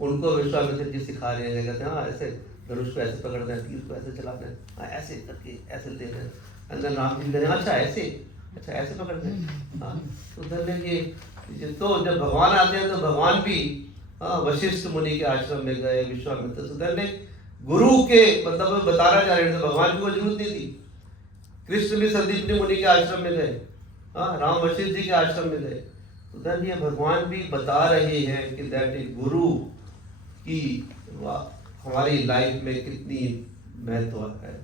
उनको विश्वामित्र जी सिखा रहे हैं, कहते हैं हाँ ऐसे धनुष को ऐसे पकड़ना है, तीर को ऐसे चलाना है, हाँ ऐसे करके ऐसे देना है, अंदर राम जी कह रहे हैं अच्छा ऐसे पकड़ना है। हाँ तो धन ये तो जब भगवान आते हैं तो भगवान भी वशिष्ठ मुनि के आश्रम में गए, विश्वामित्र सुधर ने गुरु के मतलब बताना चाह रहे थे, भगवान की कोई जरूरत नहीं थी। कृष्ण भी संदीपनी मुनि के आश्रम में गए, राम वशिष्ठ जी के आश्रम में गए, तो ये भगवान भी बता रहे हैं कि दैट इज गुरु की हमारी लाइफ में कितनी महत्व है,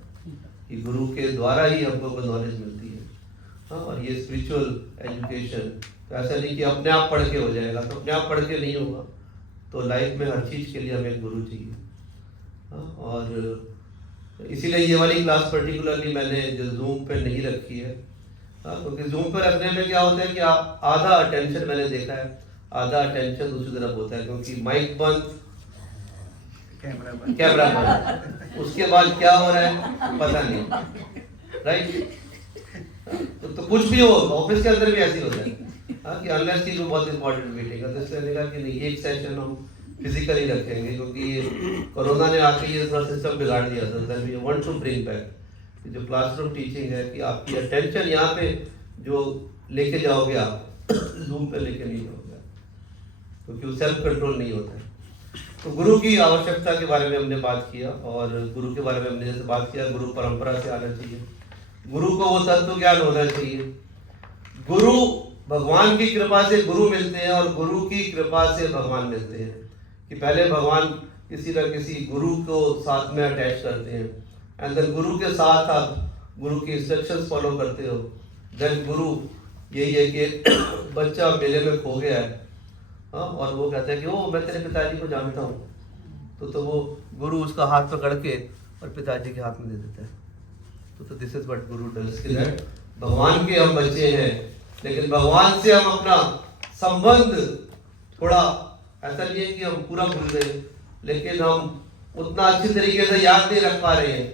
कि गुरु के द्वारा ही हमको नॉलेज मिलती है। और ये स्पिरिचुअल एजुकेशन तो ऐसा नहीं कि अपने आप पढ़ के हो जाएगा, तो अपने आप पढ़ के नहीं होगा, तो लाइफ में हर चीज़ के लिए हमें गुरु चाहिए। और इसीलिए ये वाली क्लास पर्टिकुलरली मैंने जो जूम पे नहीं रखी है, क्योंकि जूम पे रखने में क्या होता है कि आधा अटेंशन मैंने देखा है, आधा अटेंशन दूसरी तरफ होता है, क्योंकि माइक बंद कैमरा बंद, उसके बाद क्या हो रहा है पता नहीं, राइट। तो कुछ भी हो, ऑफिस के अंदर भी ऐसे होता है कि अनलेस की बहुत इंपॉर्टेंट मीटिंग है, तो इसलिए कहा कि नहीं एक सेशन हम फिजिकली रखेंगे, क्योंकि ये कोरोना ने आके ये थोड़ा सिस्टम बिगाड़ दिया था। That we want to bring back जो क्लासरूम टीचिंग है, कि आपकी अटेंशन यहाँ पे जो लेके जाओगे आप जूम पे लेके नहीं जाओगे, क्योंकि वो सेल्फ कंट्रोल नहीं होता है। तो गुरु की आवश्यकता के बारे में हमने बात किया, और गुरु के बारे में हमने जैसे बात किया गुरु परंपरा से आना चाहिए, गुरु को वो तत्व ज्ञान होना चाहिए। गुरु भगवान की कृपा से गुरु मिलते हैं, और गुरु की कृपा से भगवान मिलते हैं, कि पहले भगवान किसी न किसी गुरु को साथ में अटैच करते हैं, एंड देन गुरु के साथ आप गुरु की इंस्ट्रक्शंस फॉलो करते हो। देन गुरु यही है कि बच्चा मेले में खो गया है, और वो कहता है कि ओ मैं तेरे पिताजी को जानता हूँ, तो वो गुरु उसका हाथ पकड़ के और पिताजी के हाथ में दे देता है। तो this is what Guru does, भगवान के हम बच्चे हैं, लेकिन भगवान से हम अपना संबंध थोड़ा ऐसा नहीं है कि हम पूरा भूल गए, लेकिन हम उतना अच्छी तरीके से याद नहीं रख पा रहे हैं।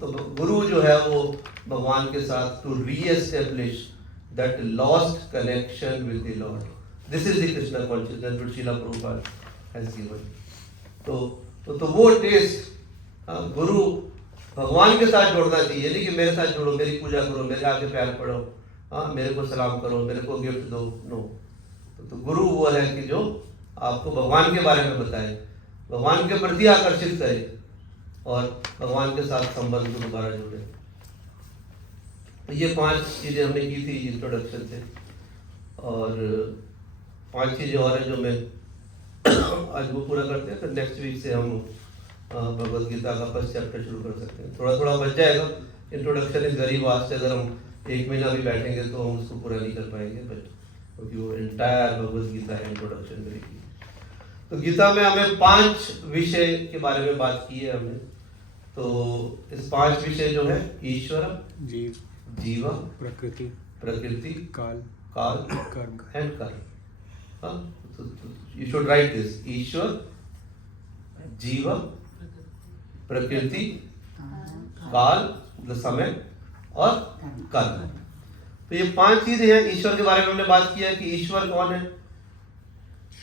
तो गुरु जो है वो भगवान के साथ to reestablish that lost connection with the lord, this is the Krishna consciousness which Srila Prabhupada has given. तो वो टेस्ट गुरु भगवान के साथ जोड़ना चाहिए, नहीं कि मेरे साथ जोड़ो, मेरी पूजा करो, मेरे आगे प्यार पढ़ो, मेरे को सलाम करो, मेरे को गिफ्ट दो, नो। तो गुरु वो है कि जो आपको भगवान के बारे में बताए, भगवान के प्रति आकर्षित करे, और भगवान के साथ संबंध को दोबारा जोड़े। तो ये 5 चीजें हमने की थी इंट्रोडक्शन से। और 5 चीज़ें और हैं जो मैं आज वो पूरा करते हैं, फिर नेक्स्ट वीक से हम भगवद गीता का फर्स्ट चैप्टर शुरू कर सकते हैं। थोड़ा थोड़ा बच जाएगा, इंट्रोडक्शन इज वेरी वास्ट, अगर हम 1 महीना भी बैठेंगे तो हम उसको पूरा नहीं कर पाएंगे, बट क्योंकि वो एंटायर भगवद गीता है इंट्रोडक्शन करेगी। तो गीता में हमें 5 विषय के बारे में बात की है हमने। तो इस 5 विषय जो है ईश्वर, जीव, जीव, प्रकृति, प्रकृति, काल, काल कर्म। एंड कर्म। हाँ, यू शुड राइट दिस, ईश्वर, जीव, प्रकृति, काल मतलब समय और कर्म। तो ये 5 चीजें हैं। ईश्वर के बारे में हमने बात किया कि ईश्वर कौन है,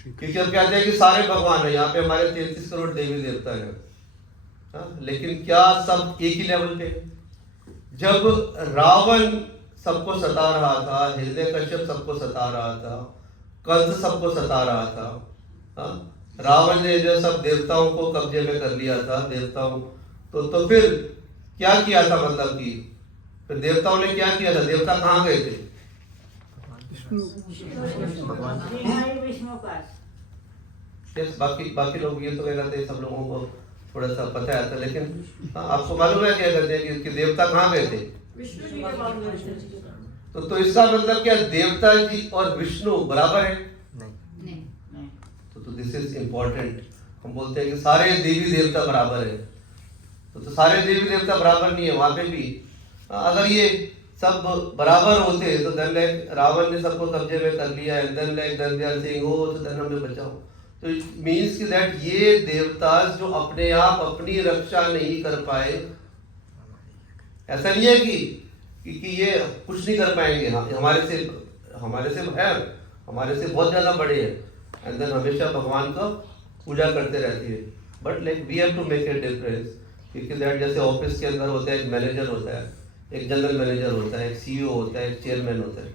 क्योंकि हम कहते हैं कि सारे भगवान हैं, यहाँ पे हमारे 33 करोड़ देवी देवता हैं। हाँ, लेकिन क्या सब एक ही लेवल पे? जब रावण सबको सता रहा था, हिरण्यकश्यप सबको सता रहा था, कंस सबको सता रहा था, हाँ, रावण ने जो सब देवताओं को कब्जे में कर लिया था, देवताओं तो फिर क्या किया था, मतलब कि फिर देवताओं ने क्या किया था? देवता कहाँ गए थे? विष्णु पास। यस, बाकी लोग ये तो क्या कहते हैं, सब लोगों को थोड़ा सा पता है, लेकिन हाँ, आपको मालूम है क्या कहते हैं कि देवता कहाँ गए थे? विष्णु जी के पास गए थे। तो इसका मतलब क्या देवता जी और विष्णु बराबर है? नहीं। तो दिस इज इम्पोर्टेंट। हम बोलते हैं कि सारे देवी देवता बराबर है, तो सारे देवी देवता बराबर नहीं है। वहां पे भी अगर ये सब बराबर होते तो देन लाइक रावण ने सबको कब्जे में कर लिया, then like then they are saying oh तो देन हमें बचाओ। तो इट मींस कि दैट ये देवता जो अपने आप अपनी रक्षा नहीं कर पाए, ऐसा नहीं है कि ये कुछ नहीं कर पाएंगे, हमारे से है, हमारे से बहुत ज्यादा बड़े हैं, एंड देन हमेशा भगवान का पूजा करते रहती है। But like we have to make a difference, क्योंकि दैट जैसे ऑफिस के अंदर होता है, एक मैनेजर होता है, एक जनरल मैनेजर होता है, एक सीईओ होता है, एक चेयरमैन होता है,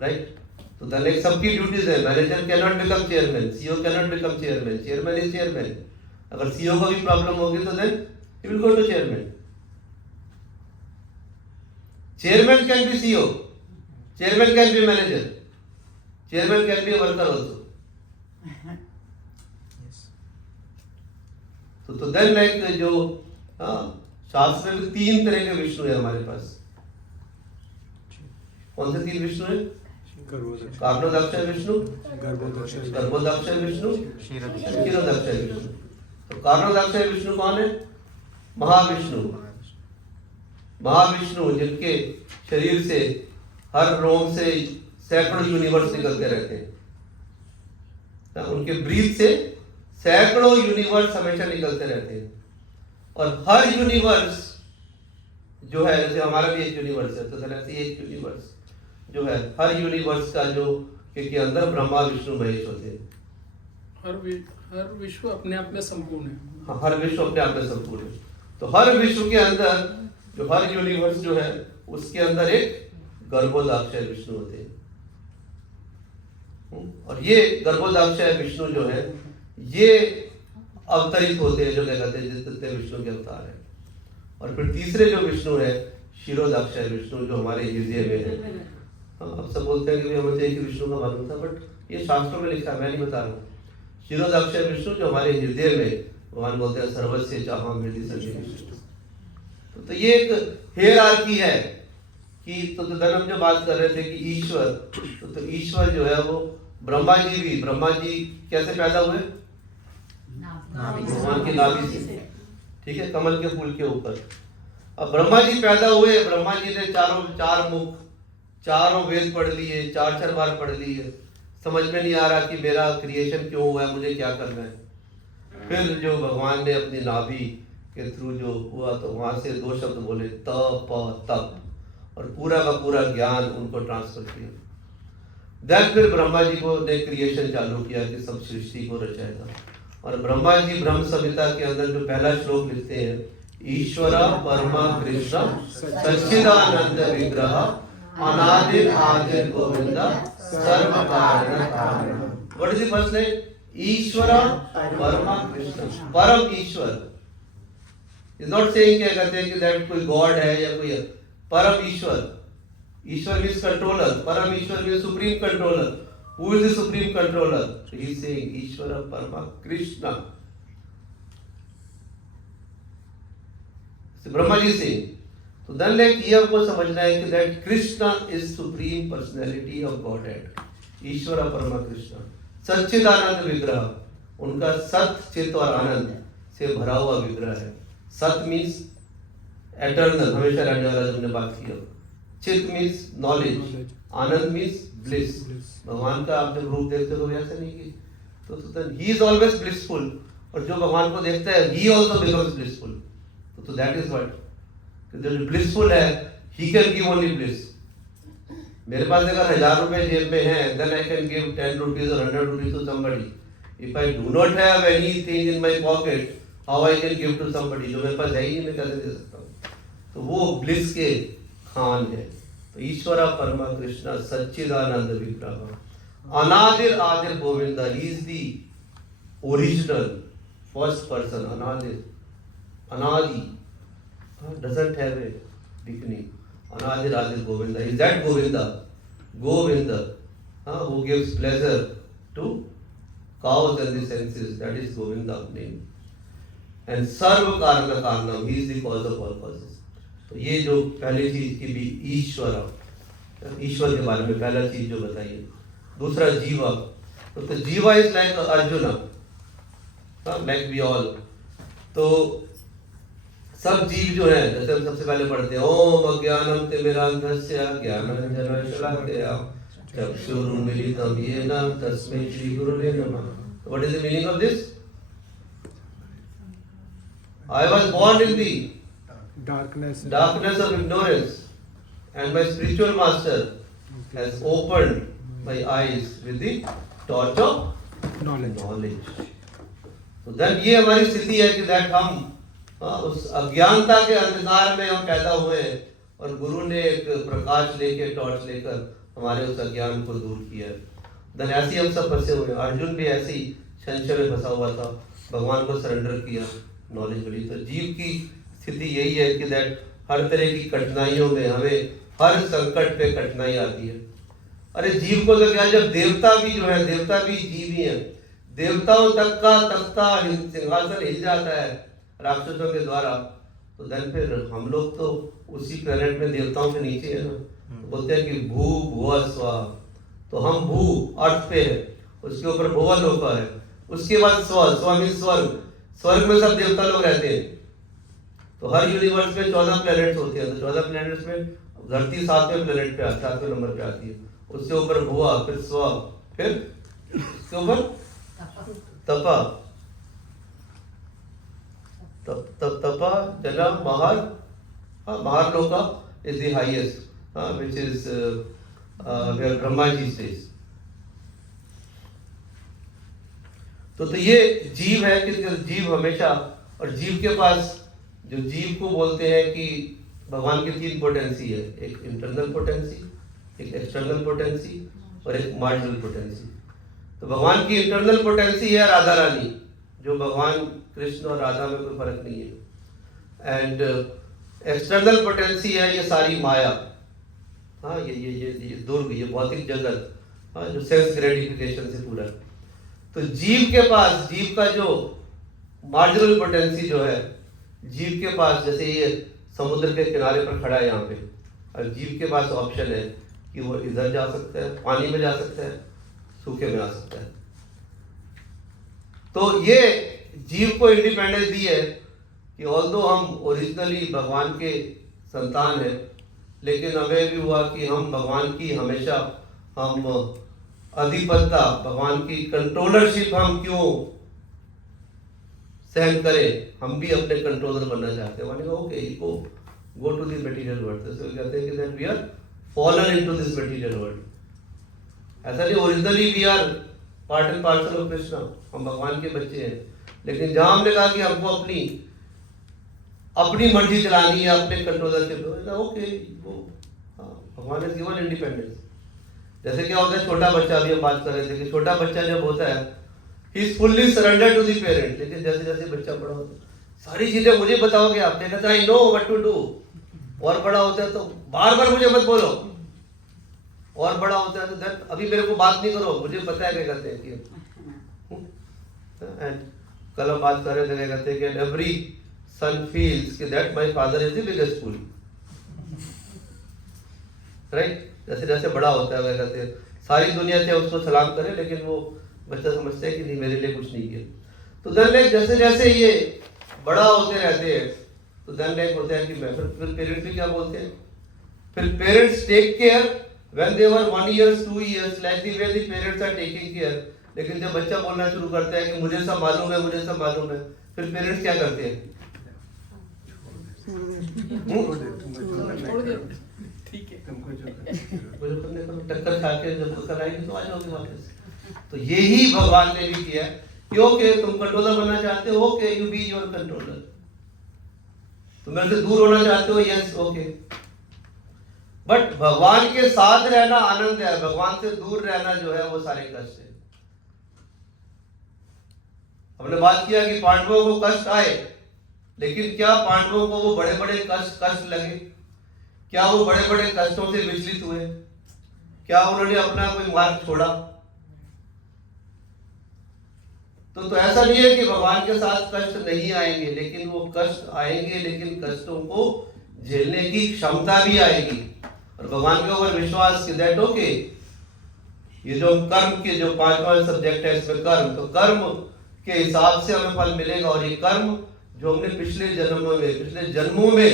राइट? तो देन एक सबकी ड्यूटीज है। Manager can not become chairman, CEO can not become chairman, chairman is chairman. अगर सीईओ को भी प्रॉब्लम होगी तो then he will go to chairman. Chairman can be CEO, chairman can be manager, chairman can be worker also. तो then like जो शास्त्र में 3 तरह के विष्णु है हमारे पास। कौन से 3 विष्णु है? कारणोदक्षय विष्णु, गर्भोदक्षय विष्णु, क्षीरोदक्षय विष्णु। तो कारणोदक्षय विष्णु कौन है? महाविष्णु। महाविष्णु जिनके शरीर से हर रोम से सैकड़ों यूनिवर्स निकलते रहते हैं, उनके ब्रीथ से सैकड़ों यूनिवर्स हमेशा निकलते रहते हैं। और हर यूनिवर्स जो है, जैसे हमारा भी एक यूनिवर्स है, तो ऐसे एक यूनिवर्स जो है, हर यूनिवर्स का जो क्योंकि अंदर ब्रह्मा विष्णु महेश होते हैं। हर विश्व अपने आप में संपूर्ण है। हाँ, हर विश्व अपने आप में संपूर्ण है। तो हर विश्व के अंदर जो हर यूनिवर्स जो है उसके अंदर एक गर्भोदाक्षय विष्णु होते हैं। और ये गर्भोदाक्षय विष्णु जो है ये अवतरित होते हैं, जो क्या कहते हैं जितने विष्णु के अवतार है। और फिर तीसरे जो विष्णु है क्षीरोदाक्षय विष्णु, जो हमारे हृदय में है। अब सब बोलते हैं कि हमें तो एक ही विष्णु का मालूम था, बट ये शास्त्रों में लिखा है, मैं नहीं बता रहा हूँ। क्षीरोदाक्षय विष्णु जो हमारे हृदय में, भगवान बोलते हैं सर्वस्य चाहम हृदय संजय विष्णु। तो ये एक हेयरार्की है कि तो हम जो बात कर रहे थे कि ईश्वर, तो ईश्वर जो है वो ब्रह्मा जी कैसे पैदा हुए? भगवान की नाभि से, ठीक है, कमल के फूल के ऊपर। अब ब्रह्मा जी पैदा हुए, ब्रह्मा जी ने चार मुख, चारों वेद पढ़ लिए, 4 बार पढ़ लिए, समझ में नहीं आ रहा कि मेरा क्रिएशन क्यों हुआ है, मुझे क्या करना है। फिर जो भगवान ने अपनी नाभि के थ्रू जो हुआ, तो वहां से 2 शब्द बोले, तप, और पूरा का पूरा ज्ञान उनको ट्रांसफर किया। देन फिर ब्रह्मा जी को ने क्रिएशन चालू किया कि सब सृष्टि को रचाएगा। और ब्रह्मा जी ब्रह्म संहिता के अंदर जो पहला श्लोक लिखते हैं, ईश्वर परमा कृष्ण सच्चिदानंद विग्रह अनादिर आदिर गोविंद सर्व कारण कारण। What is the first line? ईश्वर परमा कृष्ण, परम ईश्वर। इज नॉट सेइंग क्या कहते हैं कि दैट कोई गॉड है या कोई परम ईश्वर, ईश्वर मीन्स कंट्रोलर, परम ईश्वर means supreme controller. Who is the supreme controller? So he is saying Ishvara Parama Krishna. So Brahma ji is saying. तो then like ये आपको समझना है कि that Krishna is supreme personality of Godhead. ईश्वरा परमा कृष्ण सच्चिदानंद विग्रह, उनका सत चित और आनंद से भरा हुआ विग्रह है. सत मीन्स एटर्नल, हमेशा रहने वाला, जो हमने बात की. चित मीन्स नॉलेज, आनंद मीन्स ब्लिस. भगवान का आप जब रूप देखते हो तो ऐसा नहीं कि तो ही इज ऑलवेज ब्लिसफुल, और जो भगवान को देखता है ही ऑल्सो बिकम्स ब्लिसफुल. तो दैट इज व्हाट, जो ब्लिसफुल है he can give only bliss. मेरे पास अगर 1000 रुपए जेब में है, then I can give 10 rupees or 100 rupees to somebody. If I do not have anything in my pocket, how I can give to somebody? जो मेरे पास है ही नहीं, मैं कैसे दे सकता हूँ? तो वो ब्लिस के खान है. तो ईश्वरा परमा कृष्ण सच्चिदानंद विग्रह, अनादिर आदिर Govinda. He is the original first person. अनादिर, अनादि, डजंट हैव ए बिगिनिंग. अनादिर आदिर Govinda. Is that Govinda? Govinda, who gives pleasure to cows and the senses, that is Govinda name. And सर्व कारण कारणम, he is the cause of all causes. तो ये जो पहली चीज की भी ईश्वर, ईश्वर के बारे में पहला चीज जो बताइए. दूसरा जीवा. तो जीवा is like Arjun, like we all. तो सब जीव जो है, जैसे हम सबसे पहले पढ़ते हैं ओम अज्ञानम तिमिरान्धस्य ज्ञानाञ्जनं शलाकया चक्षुरुन्मीलितं येन तस्मै श्री गुरुवे नमः. What is the meaning of this? I was born in the darkness of ignorance, and my spiritual master has opened my eyes with the torch of knowledge. तो then ये हमारी स्थिति है कि that हम उस अज्ञानता के अंधकार में हम पैदा हुए, और गुरु ने एक प्रकाश लेके, टॉर्च लेकर हमारे उस अज्ञान को दूर किया. देन ऐसे हम सब फंसे हुए. अर्जुन भी ऐसे ही संशय में फंसा हुआ था, भगवान को सरेंडर किया, नॉलेज मिली. तो जीव की स्थिति यही है कि दैट हर तरह की कठिनाइयों में, हमें हर संकट पे कठिनाई आती है. अरे जीव को तो क्या, जब देवता भी जो है, देवता भी जीव ही है. देवताओं तक का तख्ता सिंहासन हिल जाता है राक्षसों के द्वारा, तो देन फिर हम लोग तो उसी प्लेनेट में देवताओं के नीचे है ना. बोलते हैं कि भू भुवा स्वा. तो हम भू अर्थ पे है, उसके ऊपर भुवा लोका है, उसके बाद स्व, स्व मीन्स स्वर्ग. स्वर्ग में सब देवता लोग रहते हैं. तो हर यूनिवर्स में 14 प्लैनेट्स होते हैं. तो 14 प्लैनेट्स में धरती 7वें प्लैनेट पे, 7वें नंबर पे आती है. उसके ऊपर भुवा, फिर स्व, फिर उसके ऊपर तपा, तपा जन्म महर. महर लोका is the highest, which is where Brahma ji stays. तो ये जीव है कि जीव हमेशा, और जीव के पास, जो जीव को बोलते हैं कि भगवान की 3 पोटेंसी है. एक इंटरनल पोटेंसी, एक एक्सटर्नल पोटेंसी, और एक मार्जिनल पोटेंसी. तो भगवान की इंटरनल पोटेंसी है राधा रानी, जो भगवान कृष्ण और राधा में कोई फर्क नहीं है. एंड एक्सटर्नल पोटेंसी है ये सारी माया, ये दुर्ग, ये भौतिक जगत, जो सेंस ग्रेटिफिकेशन से पूरा. तो जीव के पास, जीव का जो मार्जिनल पोटेंसी जो है, जीव के पास, जैसे ये समुद्र के किनारे पर खड़ा है यहाँ पे, और जीव के पास ऑप्शन है कि वो इधर जा सकता है, पानी में जा सकता है, सूखे में आ सकता है. तो ये जीव को इंडिपेंडेंस दी है कि ऑल्दो हम ओरिजिनली भगवान के संतान हैं, लेकिन हमें भी हुआ कि हम भगवान की हमेशा हम अधिपतता, भगवान की कंट्रोलरशिप हम क्यों सहन करें. हम भी अपने कंट्रोलर बनना चाहते हैं. Okay, go to the material world. तो कहते हैं कि that we are fallen into this material world. ऐसा नहीं, originally we are part and parcel of Krishna, हम भगवान के बच्चे हैं. लेकिन जहां हमने कहा कि हमको अपनी मर्जी चलानी है, अपने कंट्रोलर के, ओके, वो भगवान ने गिवन इंडिपेंडेंस. जैसे क्या होता है, छोटा बच्चा, अभी हम बात कर रहे थे कि छोटा बच्चा जब होता है, he is fully surrender to the parent. लेकिन जैसे जैसे बच्चा बड़ा होता है, सारी चीजें मुझे बताओगे आप, कहता है I know what to do. और बड़ा होता है तो बार बार मुझे मत बोलो, और बड़ा होता है तो देन अभी मेरे को बात नहीं करो, मुझे पता है क्या कहते हैं कि एंड कल हम बात कर रहे थे क्या कहते हैं कि एवरी सन फील्स कि that my father is the biggest fool, right. जैसे जैसे बड़ा होता है वह कहते हैं सारी दुनिया से उसको सलाम करे, लेकिन वो बच्चा समझता है कि नहीं मेरे लिए कुछ नहीं किया। तो देन लाइक जैसे जैसे ये बड़ा होते रहते हैं तो देन लाइक होता है कि मैं फिर पेरेंट्स भी क्या बोलते हैं, फिर parents take care when they were 1 year 2 years like the way the parents are taking care. लेकिन जब बच्चा बोलना शुरू करता है कि मुझे सब मालूम है, मुझे सब मालूम है, फिर पेरेंट्स क्या करते हैं, छोड़ दे, ठीक है, टक्कर खा के जब टक्कर आएगी तो आ जाओगे वापस। तो यही भगवान ने भी किया कि ओके तुम कंट्रोलर बनना चाहते हो, okay you be your controller. तुम मेरे से दूर होना चाहते हो, यस ओके, बट भगवान के साथ रहना आनंद है, भगवान से दूर रहना जो है वो सारे कष्ट है। हमने बात किया कि पांडवों को कष्ट आए, लेकिन क्या पांडवों को वो बड़े बड़े कष्ट लगे, क्या वो बड़े बड़े कष्टों से विचलित हुए, क्या उन्होंने अपना कोई मार्ग छोड़ा? तो ऐसा नहीं है कि भगवान के साथ कष्ट नहीं आएंगे, लेकिन वो कष्ट आएंगे, लेकिन कष्टों को झेलने की क्षमता भी आएगी। और भगवान के ऊपर विश्वास कि दैट ओके, ये जो कर्म के जो 5 सब्जेक्ट है इसमें कर्म, तो कर्म के हिसाब से हमें फल मिलेगा। और ये कर्म जो हमने पिछले जन्मों में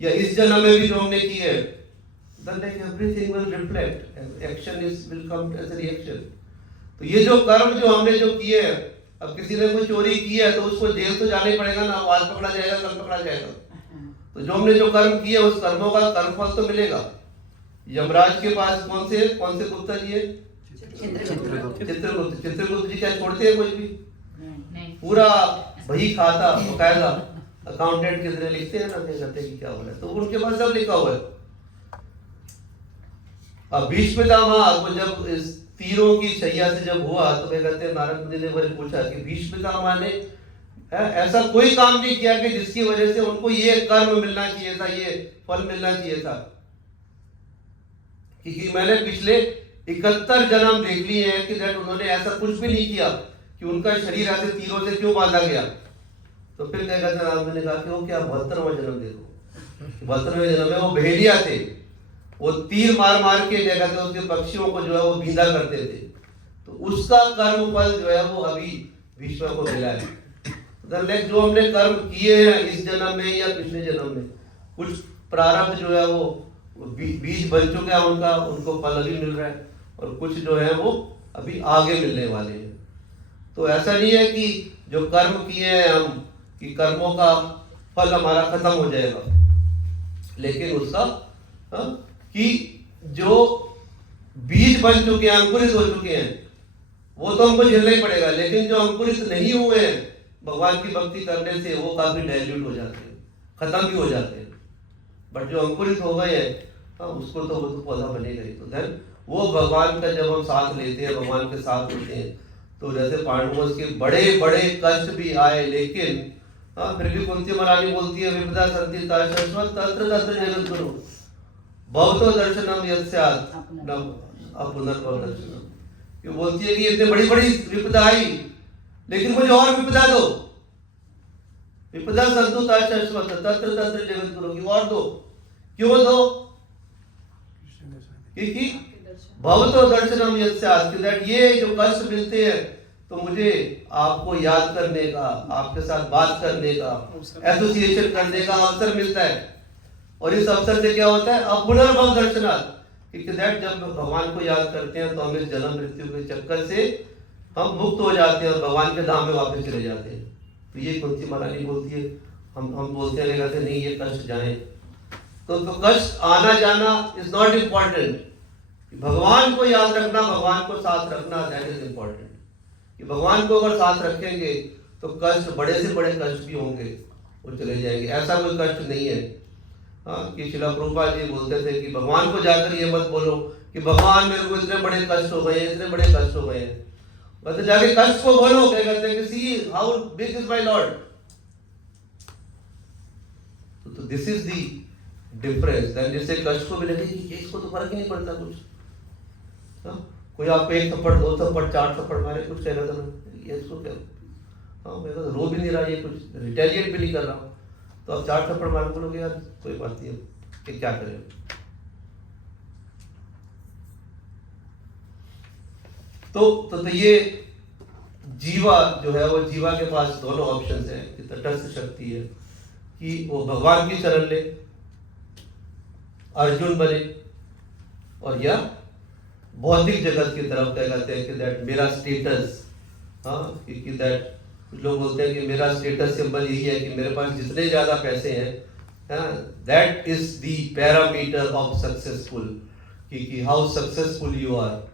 या इस जन्म में भी जो हमने की है, then like everything will reflect, action will come as a reaction। तो ये जो कर्म जो हमने जो किए हैं, अब किसी ने कोई चोरी की है तो उसको जेल तो जाना ही पड़ेगा ना, आज पकड़ा जाएगा कल पकड़ा जाएगा। तो जो हमने जो कर्म किए उस कर्मों का कर्मफल तो मिलेगा। यमराज के पास कौन से गुप्ता जी है? चित्रगुप्त जी क्या छोड़ते हैं कोई भी? पूरा बही खाता बकायदा अकाउंटेंट की तरह लिखते हैं ना, कहते हैं कि क्या हो रहा है, तो उनके पास सब लिखा हुआ है। अब भीष्म पितामह को जब इस तीरों की शैया से जब हुआ तो वे कहते हैं, नारद मुनि ने पूछा कि भीष्म पितामह ने ऐसा कोई काम नहीं किया कि जिसकी वजह से उनको ये कर्म मिलना चाहिए था, ये फल मिलना चाहिए था। क्योंकि मैंने पिछले 71 जन्म देख लिए हैं कि दैट उन्होंने ऐसा कुछ भी नहीं किया कि उनका शरीर ऐसे तीरों से क्यों बांधा गया। तो फिर क्या कहते हैं, नारद ने कहा कि वो क्या 72वां जन्म देखो, 72वें जन्म में वो भेड़िया थे, वो तीर मार मार के क्या कहते हैं उसके पक्षियों को जो है वो बींधा करते थे। तो उसका कर्म फल जो है वो अभी भीष्म को मिला है। जो हमने कर्म किए हैं इस जन्म में या पिछले जन्म में, कुछ प्रारब्ध जो है वो बीज बन चुके हैं, उनको फल अभी मिल रहा है, और कुछ जो है वो अभी आगे मिलने वाले हैं। तो ऐसा नहीं है कि जो कर्म किए हैं हम कि कर्मों का फल हमारा खत्म हो जाएगा, लेकिन उसका कि जो बीज बन चुके हैं, अंकुरित हो चुके हैं, वो तो हमको झेलना ही पड़ेगा। लेकिन जो अंकुरित नहीं हुए हैं भगवान की भक्ति करने से, वो काफी डाइल्यूट हो जाते हैं, खत्म भी हो जाते हैं। बट जो अंकुरित हो गए हैं उसको तो वो तो पौधा बनेगा ही। तो देन वो भगवान का जब हम साथ लेते हैं, भगवान के साथ होते हैं, तो जैसे पांडवों के बड़े बड़े कष्ट भी आए, लेकिन फिर भी कुंती महारानी बोलती है, विपदा संति शाश्वत तत्र तत्र जगद्गुरु भवतो दर्शनम यस्यात् न अपुनर्भव दर्शनम। ये बोलती है कि इतने बड़ी बड़ी विपदा आई, लेकिन मुझे और विपदा दो, विपदा संतु शाश्वत तत्र तत्र जगद्गुरु की और दो। क्यों दो? क्योंकि भवतो दर्शनम यस्यात्, दैट ये जो कष्ट मिलते हैं तो मुझे आपको याद करने का, आपके साथ बात करने का, एसोसिएशन करने का अवसर मिलता है। और इस अवसर से क्या होता है, अपुनर्भव दर्शनात्, क्योंकि दैट जब भगवान को याद करते हैं तो हम इस जन्म मृत्यु के चक्कर से हम मुक्त हो जाते हैं और भगवान के धाम में वापस चले जाते हैं। तो ये कुंती महारानी बोलती है, हम बोलते हैं कहते नहीं ये कष्ट जाए, तो कष्ट आना जाना इज नॉट इम्पॉर्टेंट। भगवान को याद रखना, भगवान को साथ रखना, दैट इज इम्पॉर्टेंट। कि भगवान को अगर साथ रखेंगे तो कष्ट, बड़े से बड़े कष्ट भी होंगे, वो चले जाएंगे। ऐसा कोई कष्ट नहीं है कि श्रील प्रभुपाद जी बोलते थे कि भगवान को जाकर ये मत बोलो कि भगवान मेरे को इतने बड़े कष्ट हो गए, इतने बड़े कष्ट हो गए। मतलब जाके कष्ट को बोलो, क्या कहते हैं कि see how big is my Lord. तो दिस इज दी डिफरेंस। जिससे कष्ट को भी लगे कि इसको तो फर्क ही नहीं पड़ता कुछ, हाँ? कोई आपको 1 थप्पड़ 2 थप्पड़ 4 थप्पड़ मारे, कुछ कहना था ये इसको क्या, हाँ मैं तो रो भी नहीं रहा, ये कुछ रिटेलिएट भी नहीं कर रहा हूँ, तो आप 4 थप्पड़ मार बोलोगे यार कोई बात नहीं कि क्या करें। तो ये जीवा जो है वो जीवा के पास दोनों ऑप्शंस हैं कि तटस्थ शक्ति है कि वो भगवान की शरण ले, अर्जुन बने, और या भौतिक जगत की तरफ क्या कहते हैं कि दैट मेरा स्टेटस, हाँ कि दैट कुछ लोग बोलते हैं कि मेरा स्टेटस सिंबल यही है कि मेरे पास जितने ज्यादा पैसे हैं, that is the parameter of successful, कि how successful you are.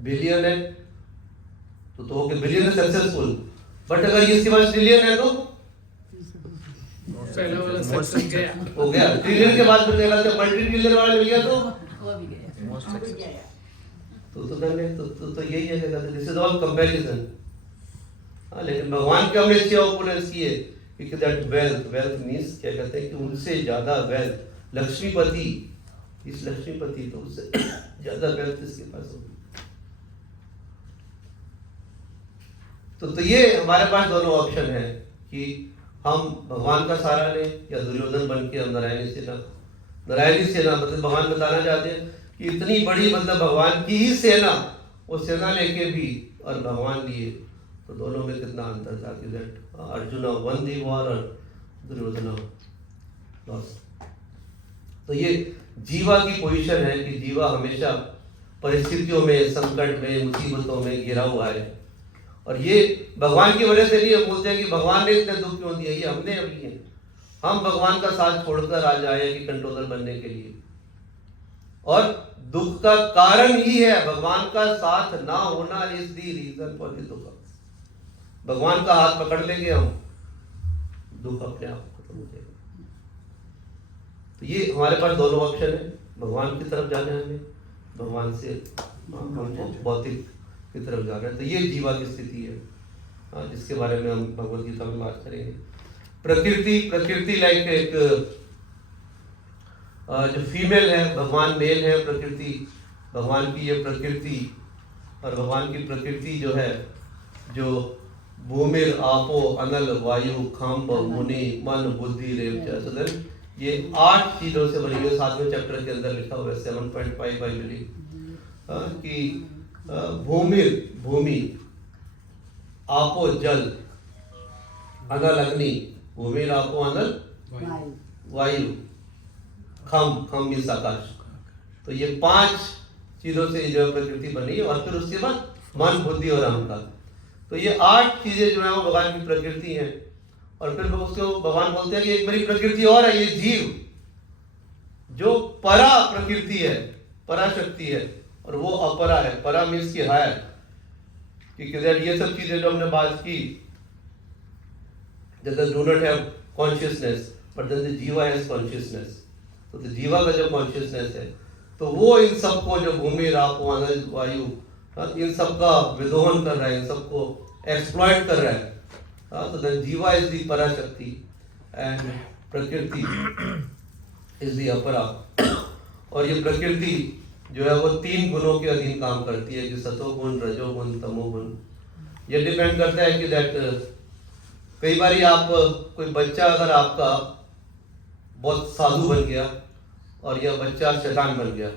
Billion है तो हो गया बिलियन सक्सेसफुल, बट अगर इसके पास ट्रिलियन है तो पहला वाला सक्सेस गया। हो गया, ट्रिलियन के बाद फिर देखा तो मल्टी ट्रिलियन वाला मिल गया तो वो भी गया। तो यही है कि दिस इज ऑल कंपैरिजन। हाँ, लेकिन भगवान के हमने अच्छे ओपोनेंट्स किए कि दैट वेल्थ मींस क्या कहते हैं कि उनसे ज्यादा वेल्थ, लक्ष्मीपति, इस लक्ष्मीपति तो उससे ज्यादा वेल्थ इसके पास होगी। तो ये हमारे पास दोनों ऑप्शन है कि हम भगवान का सहारा लें या दुर्योधन बन के हम नारायणी सेना मतलब भगवान बताना चाहते हैं कि इतनी बड़ी मतलब भगवान की ही सेना, वो सेना लेके भी और भगवान लिए, तो दोनों में कितना अंतर था कि that Arjun one the war और दुर्योधन लॉस्ट। तो ये जीवा की पोजीशन है कि जीवा हमेशा परिस्थितियों में, संकट में, मुसीबतों में घिरा हुआ है, और ये भगवान की वजह से नहीं। हम बोलते हैं कि भगवान ने इतने दुख क्यों दिए, ये हमने अभी है। हम भगवान का साथ छोड़कर आ जाए कि कंट्रोलर बनने के लिए, और दुख का कारण ही है भगवान का साथ ना होना, is the reason for the दुख। भगवान का हाथ पकड़ लेंगे हम, दुख अपने आप खत्म हो जाएगा। तो ये हमारे पास दोनों ऑप्शन है, भगवान की तरफ जाना है हमें, भगवान से हमको भौतिक की तरफ जा रहे हैं। तो ये जीवा की स्थिति है जिसके बारे में हम भगवद गीता में बात करेंगे। प्रकृति लाइक एक जो फीमेल है, भगवान मेल है, प्रकृति भगवान की ये प्रकृति, और भगवान की प्रकृति जो है, जो भूमिर आपो अनल वायु खम्ब मुनि मन बुद्धि रेव, ये 8 चीजों से बनी हुई। 7वें चैप्टर के अंदर लिखा हुआ है 7.5 आई बिलीव कि भूमि, आपो जल, अनल अग्नि, भूमि आपो अनल वायु, खम मीन्स आकाश। तो ये 5 चीजों से जो प्रकृति बनी, और फिर उसके बाद मन बुद्धि और अहंकार। तो ये 8 चीजें जो है वो भगवान की प्रकृति है। और फिर उसको भगवान बोलते हैं कि एक बड़ी प्रकृति और है, ये जीव जो परा प्रकृति है, पराशक्ति है, और वो अपरा है। परा मीन्स की हायर, क्योंकि ये सब चीजें जो हमने बात की, जैसे do not have consciousness but then the जीवा हैज कॉन्शियसनेस। तो जीवा का जो कॉन्शियसनेस है, तो वो इन सबको, जो भूमि आपो अनल वायु, इन सबका विदोहन कर रहा है, इन सबको एक्सप्लॉइट कर रहा है। तो द जीवा इज द पराशक्ति एंड प्रकृति इज द अपरा। और ये प्रकृति जो है वो 3 गुणों के अधीन काम करती है, कि सतोगुण, रजोगुण, तमोगुण। ये डिपेंड करता है कि दैट कई बार आप कोई बच्चा अगर आपका बहुत साधु बन गया और यह बच्चा शैतान बन गया,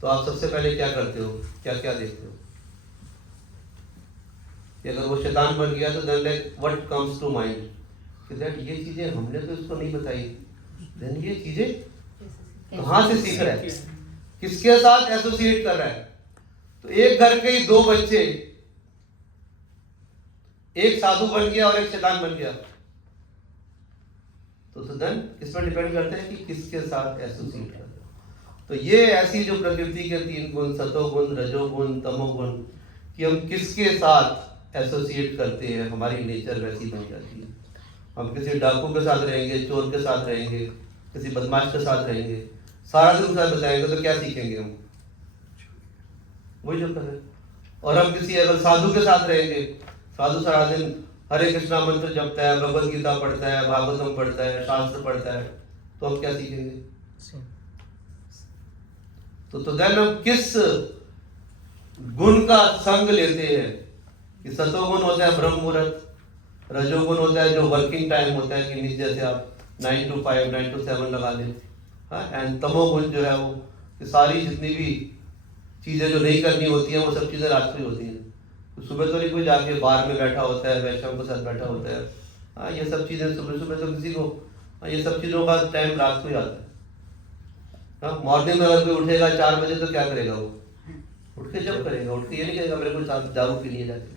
तो आप सबसे पहले क्या करते हो, क्या क्या देखते हो? कि अगर वो शैतान बन गया तो then like what comes to mind कि दैट ये चीजें हमने तो इसको नहीं बताई, देन ये चीजें कहाँ से सीख रहा है, किसके साथ एसोसिएट कर रहा है? तो एक घर के ही 2 बच्चे, एक साधु बन गया और एक शैतान बन गया, तो देन किस पर डिपेंड करते हैं कि किसके साथ एसोसिएट कर रहा है। तो ये ऐसी जो प्रकृति के 3 गुण, सतोगुण, रजोगुण, तमोगुण, कि हम किसके साथ एसोसिएट करते हैं, हमारी नेचर वैसी बन जाती है। हम किसी डाकू के साथ रहेंगे, चोर के साथ रहेंगे, किसी बदमाश के साथ रहेंगे, सारा दिन उसका बताएंगे, तो क्या सीखेंगे हम? वही जो कर रहे हैं। और हम किसी अगर साधु के साथ रहेंगे, साधु सारा दिन हरे कृष्णा मंत्र जपता है, भगवद गीता पढ़ता है, भागवतम पढ़ता है, शास्त्र पढ़ता है, तो हम क्या सीखेंगे? तो देन हम किस गुण का संग लेते हैं कि सतोगुण होता है ब्रह्म मुहूर्त, रजोगुण होता है जो वर्किंग टाइम होता है कि जैसे आप 9 to 5 9 to 7 लगा लें, एंड तमोगुण जो है वो कि सारी जितनी भी चीज़ें जो नहीं करनी होती हैं वो सब चीज़ें रात को ही होती हैं। तो सुबह तो नहीं कोई जाके बार में बैठा होता है, वैश्यों के साथ बैठा होता है, हाँ ये सब चीज़ें सुबह सुबह तो किसी को ये सब चीज़ों का टाइम रात को ही आता है। हाँ मॉर्निंग में अगर कोई उठेगा 4 बजे तो क्या करेगा वो, उठ के जब करेगा, उठ के ये नहीं कहेगा मेरे को साथ दारू पी लिए जाके।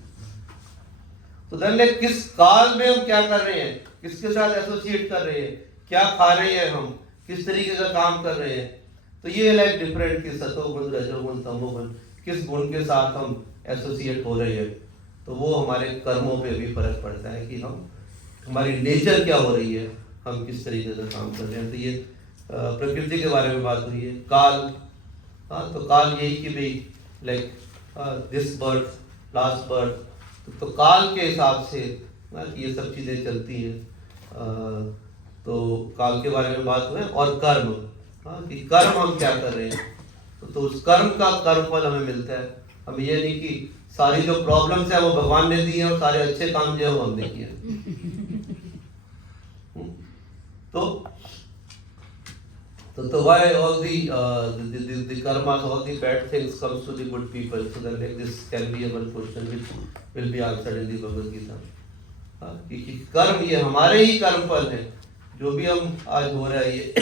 तो देन किस काल में हम क्या कर रहे हैं, किसके साथ एसोसिएट कर रहे हैं, क्या खा रहे हैं हम, किस तरीके का काम कर रहे हैं, तो ये लाइक डिफरेंट कि सतोगुण रजोगुण तमोगुण किस गुण के साथ हम एसोसिएट हो रहे हैं, तो वो हमारे कर्मों पे भी फर्क पड़ता है कि हम हमारी नेचर क्या हो रही है, हम किस तरीके से काम कर रहे हैं। तो ये प्रकृति के बारे में बात हुई है। काल, हाँ तो काल यही कि भाई like this birth last birth, तो काल के हिसाब से ये सब चीज़ें चलती हैं। तो काल के बारे में बात हुई। और कर्म, हाँ कि कर्म हम क्या कर रहे हैं, तो उस कर्म का कर्मफल हमें मिलता है। हम ये नहीं कि सारी जो प्रॉब्लम्स है वो भगवान ने दी है और सारे अच्छे काम जो है वो हमने किए। तो why all the karmas, all the bad things comes to the good people? So then like this can be a one question which will be answered in the Bhagavad Gita. कि कर्म ये हमारे ही कर्म फल है, जो भी हम आज हो रहा है ये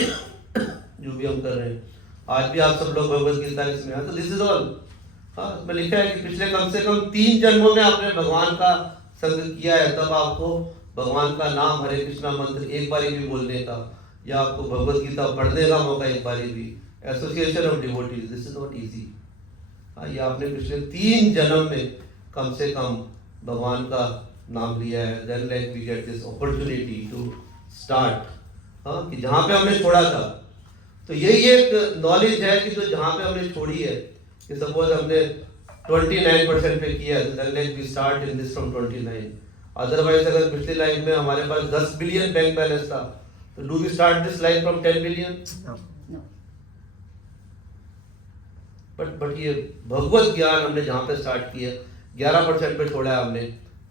जो भी हम कर रहे हैं, आज भी आप सब लोग भगवद गीता इसमें है, तो दिस इज ऑल। हाँ इसमें लिखा है कि पिछले कम से कम 3 जन्मों में आपने भगवान का संग किया है, तब आपको भगवान का नाम हरे कृष्णा मंत्र एक बारी भी बोलने का, या आपको भगवद गीता पढ़ने का मौका एक बारी भी, association of devotees, this is not easy. ये आपने पिछले 3 जन्म में कम से कम भगवान का नाम लिया है। Then like we get this opportunity to start, हाँ कि जहाँ पे हमने छोड़ा था, तो यही एक नॉलेज है कि जो जहाँ पे हमने छोड़ी है, कि सपोज हमने 29% पे किया, then like we start in this from 29। Otherwise अगर पिछली लाइफ में हमारे पास 10 बिलियन बैंक बैलेंस था, तो do we start this life from 10 billion? But ये भगवत ज्ञान हमने जहाँ पे स्टार्ट किया 11% पे छोड़ा है हमने,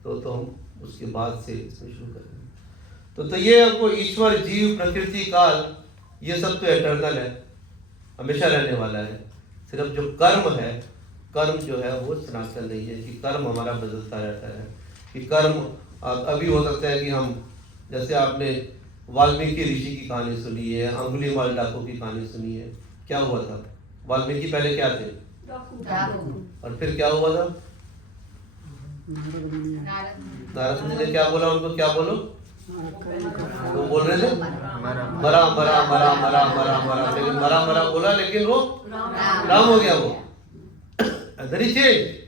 तो हम उसके बाद से इसमें शुरू करेंगे। तो ये हमको ईश्वर, जीव, प्रकृति, काल, ये सब तो एटर्नल है, हमेशा रहने वाला है। सिर्फ जो कर्म है, कर्म जो है वो सनातन नहीं है, कि कर्म हमारा बदलता रहता है। कि कर्म अभी हो सकता है कि हम, जैसे आपने वाल्मीकि ऋषि की कहानी सुनी है, अंगुलीमाल डाकू की कहानी सुनी है, क्या हुआ था? वाल्मीकि पहले क्या थे और फिर क्या हुआ था? नारद मुनि ने क्या बोला उनको, क्या बोलो? वो बोल रहे थे मरा मरा मरा मरा मरा मरा, लेकिन मरा मरा बोला, लेकिन वो राम हो गया वो। Then he changed.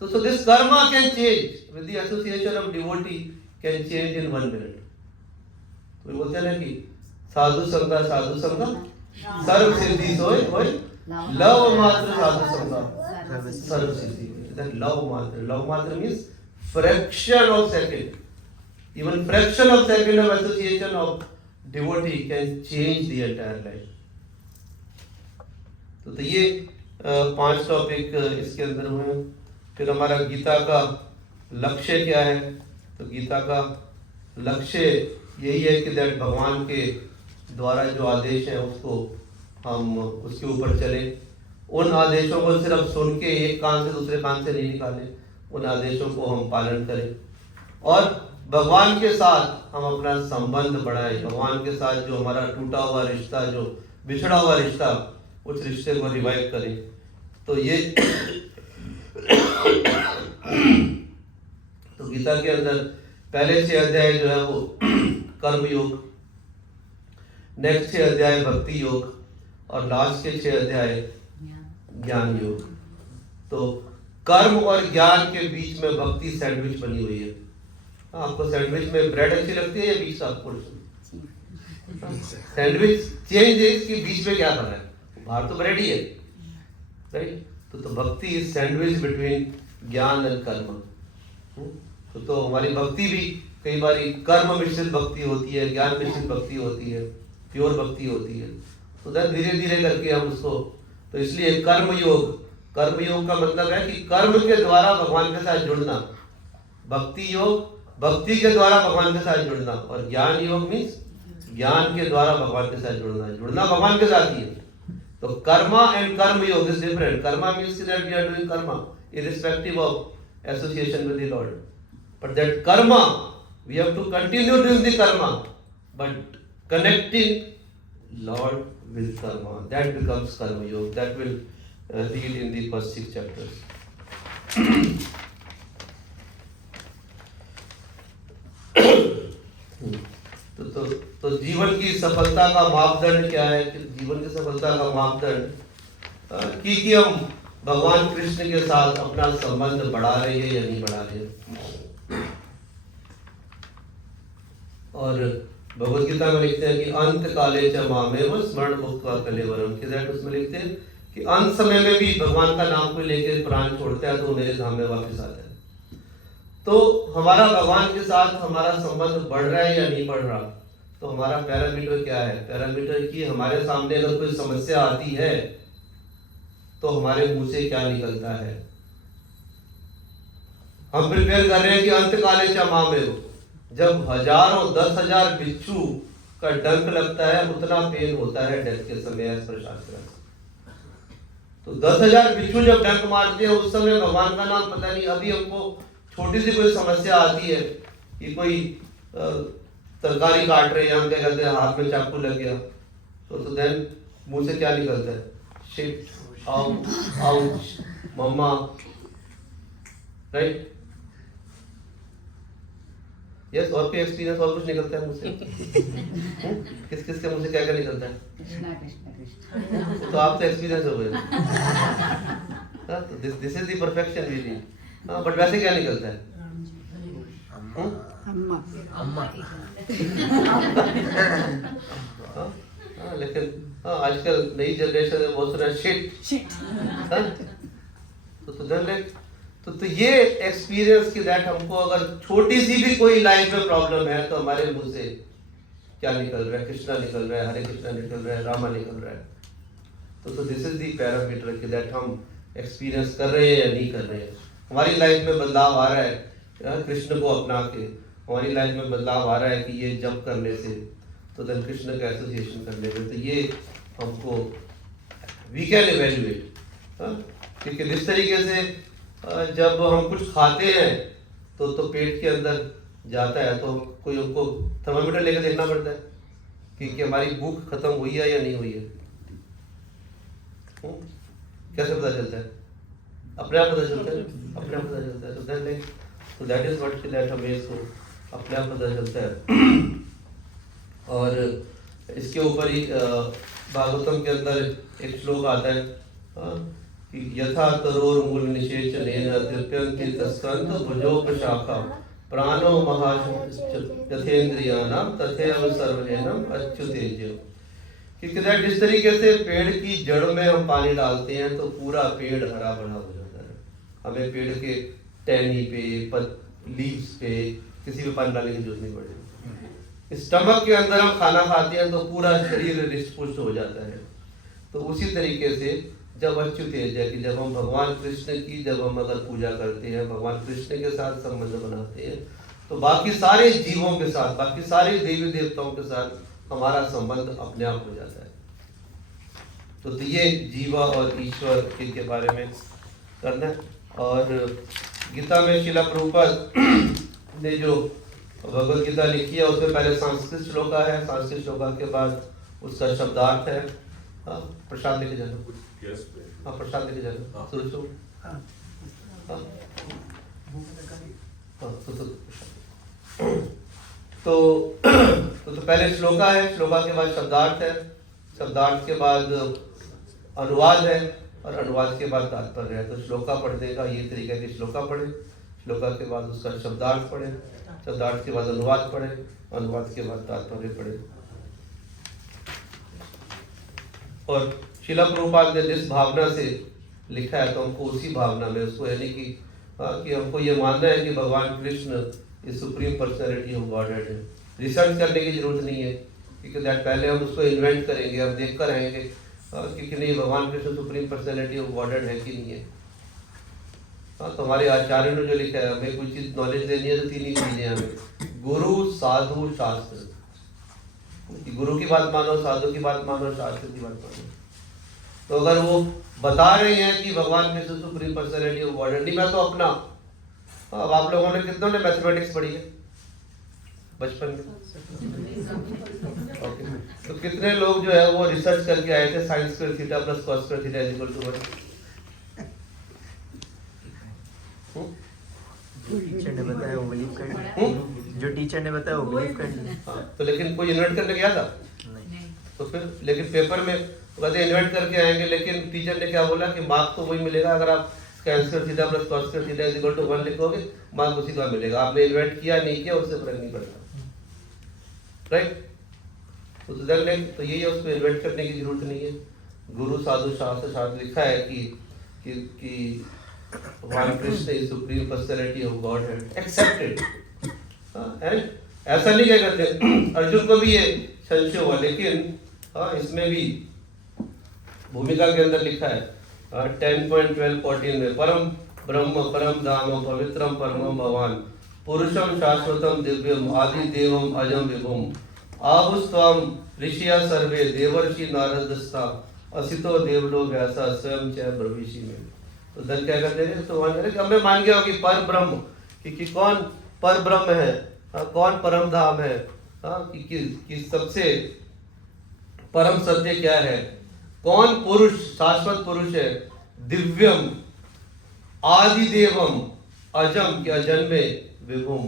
So this karma can change with the association of devotee, can change in 1 minute. तो बोलते हैं ना कि साधु संगा सर्व सिद्धि सोय होय, लव मात्र साधु संगा सर्व सिद्धि। That love मात्र means fraction of second, even fraction of second of association of devotee can change the entire life. तो ये 5 टॉपिक इसके अंदर हुए। फिर हमारा गीता का लक्ष्य क्या है? तो गीता का लक्ष्य यही है कि दैट भगवान के द्वारा जो आदेश है उसको हम उसके ऊपर चले, उन आदेशों को सिर्फ सुन के एक कान से दूसरे कान से नहीं निकालें, उन आदेशों को हम पालन करें, और भगवान के साथ हम अपना संबंध बढ़ाएं। भगवान के साथ जो हमारा टूटा हुआ रिश्ता, जो बिछड़ा हुआ रिश्ता, उस रिश्ते को रिवाइव करें। तो ये तो गीता के अंदर पहले 6 अध्याय जो है वो कर्म योग, नेक्स्ट 6 अध्याय भक्ति योग, और लास्ट के 6 अध्याय ज्ञान योग। तो कर्म और ज्ञान के बीच में भक्ति सैंडविच बनी हुई है। आपको सैंडविच में ब्रेड अच्छी लगती है या बीच का पोर्शन? सैंडविच चेंज है कि बीच में क्या बना है, बाहर तो ब्रेड ही है, राइट? तो भक्ति इज सैंडविच बिटवीन ज्ञान एंड कर्म। तो हमारी भक्ति भी कई बार कर्म मिश्रित भक्ति होती है, ज्ञान मिश्रित भक्ति होती है, प्योर भक्ति होती है। तो धीरे धीरे करके हम उसको तो इसलिए कर्म योग का मतलब है कि कर्म के द्वारा भगवान के साथ जुड़ना, भक्ति योग भक्ति के द्वारा भगवान के साथ जुड़ना, और ज्ञान योग मीन्स ज्ञान के द्वारा भगवान के साथ जुड़ना भगवान के साथ ही है। तो Karma and karma yoga is different. Karma means that we are doing karma irrespective of association with the Lord, but that karma we have to continue doing the karma, but connecting Lord with karma, that becomes karma yoga. That will read in the first 6 chapters. तो जीवन की सफलता का मापदंड क्या है? जीवन की सफलता का मापदंड कि हम भगवान कृष्ण के साथ अपना संबंध बढ़ा रहे हैं या नहीं बढ़ा रहे हैं। और भगवद गीता में लिखते हैं कि अंत काले च मामेव स्मरण भुक्त्वा कलेवरम, उसमें लिखते हैं कि अंत समय में भी भगवान का नाम को लेकर प्राण छोड़ता है तो मेरे धाम में वापस आता है। तो हमारा भगवान के साथ हमारा संबंध बढ़ रहा है या नहीं बढ़ रहा, तो हमारा पैरामीटर क्या है? पैरामीटर कि हमारे सामने अगर कोई समस्या आती है तो हमारे मुंह से क्या निकलता है। हम प्रिपेयर कर रहे हैं कि अंतकाले च मामेव, जब 1000 बिच्छू का डंक लगता है उतना पेन होता है डेथ के समय शास्त्र। तो 10,000 बिच्छू जब डंक मारते हैं उस समय भगवान का नाम पता नहीं। अभी हमको छोटी सी कोई समस्या आती है कि कोई तरकारी काट रहे हैं, हम क्या कहते हैं हाथ में चाकू लग गया, तो देन मुंह से क्या निकलता है? शिट, आउच, मम्मा, राइट? यस, और कोई एक्सपीरियंस और कुछ निकलता है मुंह से? किस किस के मुंह से क्या क्या निकलता है? कृष्णा कृष्णा कृष्णा। तो आप तो एक्सपीरियंस हो गए। तो this is the perfection we need. But वैसे क्या निकलता है? अम्मा अम्मा लेकिन आजकल नई जनरेशन में बहुत सारा शिट। तो ये एक्सपीरियंस की दैट हमको अगर छोटी सी भी कोई लाइफ में प्रॉब्लम है तो हमारे मुंह से क्या निकल रहा है? कृष्णा निकल रहा है, हरे कृष्णा निकल रहा है, रामा निकल रहा है। तो दिस इज द पैरामीटर कि दैट हम एक्सपीरियंस कर रहे हैं या नहीं कर रहे हैं। हमारी लाइफ में बदलाव आ रहा है कृष्ण को अपना के, हमारी लाइफ में बदलाव आ रहा है कि ये जप करने से, तो देन कृष्ण का एसोसिएशन करने में, तो ये हमको वी कैन इवेल्युएट। क्योंकि जिस तरीके से जब हम कुछ खाते हैं तो पेट के अंदर जाता है तो कोई हमको थर्मामीटर लेकर देखना पड़ता है कि हमारी भूख खत्म हुई है या नहीं हुई है। कैसे पता चलता है? अपने आप पता चलता है, अपने आप पता चलता है। तो दैट इज व्हाट दैट हमें इसको अपने आप पता चलता है। और इसके ऊपर ही भागवतम के अंदर एक श्लोक आता है कि यथा तरोर मूल निषेचनेन तृप्यन्ति तस्कंद भुजोपशाखा प्राणो महायथेन्द्रियाणां तथैव सर्वहेनम अच्युतेज्य। क्योंकि जिस तरीके से पेड़ की जड़ में हम पानी डालते हैं तो पूरा पेड़ हरा भरा हो जाता है। हमें पेड़ के टहनी पे, लीव्स पे किसी पे पानी डालने की जरूरत नहीं पड़ेगी। स्टमक के अंदर हम खाना खाते हैं तो पूरा शरीर रिष्ट पुष्ट हो जाता है। तो उसी तरीके से जब अच्युतेज है कि जब हम भगवान कृष्ण की जब हम अगर पूजा करते हैं, भगवान कृष्ण के साथ संबंध बनाते हैं, तो बाकी सारे जीवों के साथ, बाकी सारे देवी देवताओं के साथ हमारा संबंध अपने आप हो जाता है। तो ये जीवा और ईश्वर के बारे में करना है। और गीता में श्रील प्रभुपाद ने जो भगवद गीता लिखी है उसमें पहले संस्कृत श्लोका है, संस्कृत श्लोका के बाद उसका शब्दार्थ है। प्रसाद लेके जाना। हाँ, प्रसाद लेके जाना। शुरू तो पहले श्लोका है, श्लोका के बाद शब्दार्थ है, शब्दार्थ के बाद अनुवाद है और अनुवाद के बाद तात्पर्य है। तो श्लोका पढ़ने का ये तरीका है कि श्लोका पढ़े, श्लोका के बाद उसका शब्दार्थ पढ़े, शब्दार्थ के बाद अनुवाद पढ़े, अनुवाद के बाद तात्पर्य पढ़े। और श्रील प्रभुपाद ने जिस भावना से लिखा है तो हमको उसी भावना में उसको, यानी कि हमको ये मानना है कि भगवान कृष्ण इस सुप्रीम पर्सनैलिटी ऑफ गॉडहेड है। रिसर्च करने की जरूरत नहीं है, क्योंकि दैट पहले हम उसको इन्वेंट करेंगे, हम देख कर आएंगे कि नहीं भगवान Krishna supreme personality of godhead है कि नहीं है। हाँ, तो हमारे आचार्य ने जो लिखा है, हमें कोई चीज नॉलेज देनी है तो 3 ही चीजें हमें, गुरु, साधु, शास्त्र। कि गुरु की बात मानो, साधु की बात मानो, शास्त्र की बात मानो। तो अगर वो बता रहे हैं कि भगवान Krishna supreme personality of godhead, नहीं मैं तो अपना, अब आप लोगों ने कितनों ने मैथमेटिक्स पढ़ी है बचपन में? ओके, तो कितने लोग जो है वो रिसर्च करके आए थे sine square theta plus cos square theta is equal to 1? जो टीचर ने बताया वो बिलीव कर, जो टीचर ने बताया वो बिलीव कर। तो लेकिन कोई इन्वेंट करने गया था? नहीं। तो फिर लेकिन पेपर में कहते इन्वेंट करके आएंगे, लेकिन टीचर ने क्या बोला कि मार्क तो वही मिलेगा अगर आप sine square theta plus cos square theta is equal to 1 लिखोगे, मार्क उसी का मिलेगा। आपने इन्वेंट किया नहीं किया उससे फर्क नहीं पड़ता, राइट? तो यही है, उसको इन्वेंट करने की जरूरत नहीं है। गुरु, साधु, शास्त्र, शास्त्र लिखा है कि भगवान Krishna is supreme personality of godhead, accepted. And ऐसा नहीं क्या करते, अर्जुन को भी ये संशय हुआ, लेकिन इसमें भी भूमिका के अंदर लिखा है 10.12.14 में, परम ब्रह्म परम धाम पवित्रम परमम भगवान पुरुषम शाश्वतम दिव्यम आदि देवम अजम विभुम आहुस्त्वम ऋषिया सर्वे देवर्षि नारदस्ता असितो देवलोक ऐसा स्वयं च ब्रह्मिषि में। तो दल क्या कहते हैं, तो हमें मान गया कि पर ब्रह्म कि कौन पर ब्रह्म है, कौन परम धाम है, कि सबसे परम सत्य क्या है, कौन पुरुष शाश्वत पुरुष है, दिव्यम आदि देवम अजम के अजन्मे विभुम,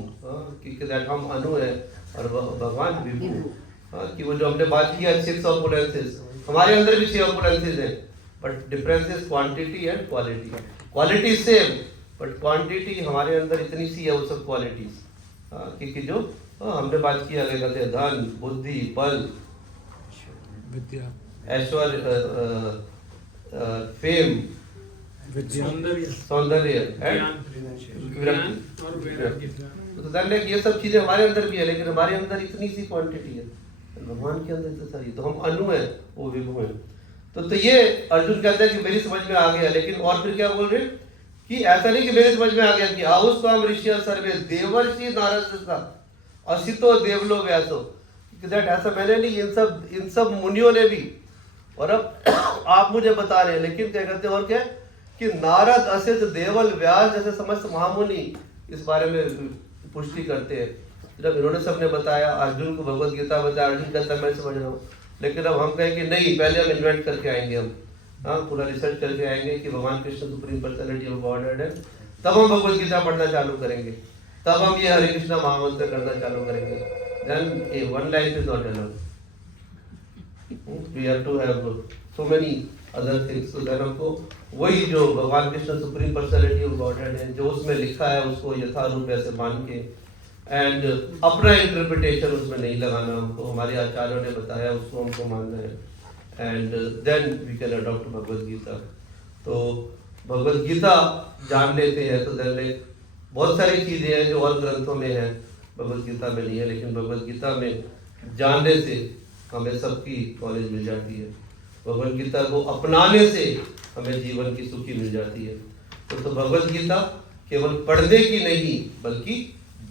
कि दैट हम अनु है और भगवान विभु। कि वो जो हमने बात की 6 ऑपुलेंसेस, हमारे अंदर भी 6 ऑपुलेंसेस हैं, but difference is quantity and quality. Quality same but quantity हमारे अंदर इतनी सी है वो सब क्वालिटीज, क्योंकि जो हमने बात की आगे कहते हैं धन, बुद्धि, बल, विद्या, ऐश्वर्य, फेम, सौंदर्य ज्ञान और वैराग्य। तो धन ये सब चीजें हमारे अंदर भी है, लेकिन हमारे अंदर इतनी सी क्वांटिटी है, भगवान के अंदर तो सारी, तो हम अनु है वो विभु है। तो ये अर्जुन कहता है कि मेरी समझ में आ गया, लेकिन और फिर क्या बोल रहे कि ऐसा नहीं कि मेरे समझ में आ गया कि आहुस्त्वम ऋषिया सर्वे देवर्षि नारदस्ता असितो देवलोक ऐसो, दैट ऐसा मैंने नहीं, इन सब मुनियों ने भी, और अब आप मुझे बता रहे हैं, लेकिन क्या कहते हैं और क्या कि नारद, असित, देवल, व्यास जैसे समस्त महामुनि इस बारे में पुष्टि करते हैं। जब इन्होंने सबने बताया, अर्जुन को भगवत गीता बताया, अर्जुन कहता मैं समझ रहा हूँ, लेकिन अब हम कहें कि नहीं, पहले हम इन्वेंट करके आएंगे, हम पूरा रिसर्च करके आएंगे कि भगवान Krishna supreme personality of godhead है, तब हम भगवत गीता पढ़ना चालू करेंगे, तब हम ये हरे कृष्णा महामंत्र करना चालू करेंगे। Then one life is not enough, we have to have so many other things. तो देन हमको वही जो भगवान Krishna supreme personality of godhead है, जो उसमें लिखा है उसको यथारूप ऐसे मान के एंड अपना इंटरप्रिटेशन उसमें नहीं लगाना, हमको हमारे आचार्यों ने बताया उसको हमको मानना है, and then we can adopt Bhagavad Gita. तो भगवद गीता जान लेते हैं तो देन बहुत सारी चीजें हैं जो और ग्रंथों में है, भगवद गीता में नहीं है, लेकिन भगवद गीता में जानने से हमें सबकी नॉलेज मिल जाती है, भगवद गीता को अपनाने से हमें जीवन की सुखी मिल जाती है। तो भगवद गीता केवल पढ़ने की नहीं बल्कि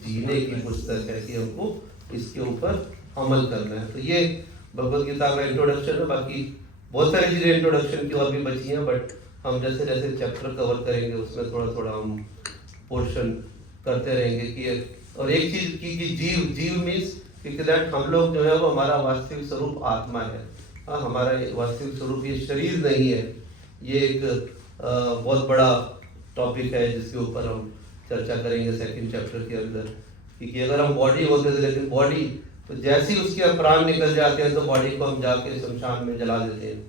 जीने की पुस्तक है कि हमको इसके ऊपर अमल करना है। तो ये भगवद गीता का इंट्रोडक्शन है, बाकी बहुत सारी चीजें इंट्रोडक्शन की और भी बची हैं, बट हम जैसे जैसे चैप्टर कवर करेंगे उसमें थोड़ा थोड़ा हम पोर्शन करते रहेंगे कि और एक चीज की जीव मीन्स कि दैट हम लोग जो है वो हमारा वास्तविक स्वरूप आत्मा है, हमारा वास्तविक स्वरूप ये शरीर नहीं है। ये एक बहुत बड़ा टॉपिक है जिसके ऊपर हम चर्चा करेंगे सेकंड चैप्टर के अंदर, क्योंकि अगर हम बॉडी होते थे, लेकिन बॉडी तो जैसे ही उसके प्राण निकल जाते हैं तो बॉडी को हम जाके शमशान में जला देते हैं।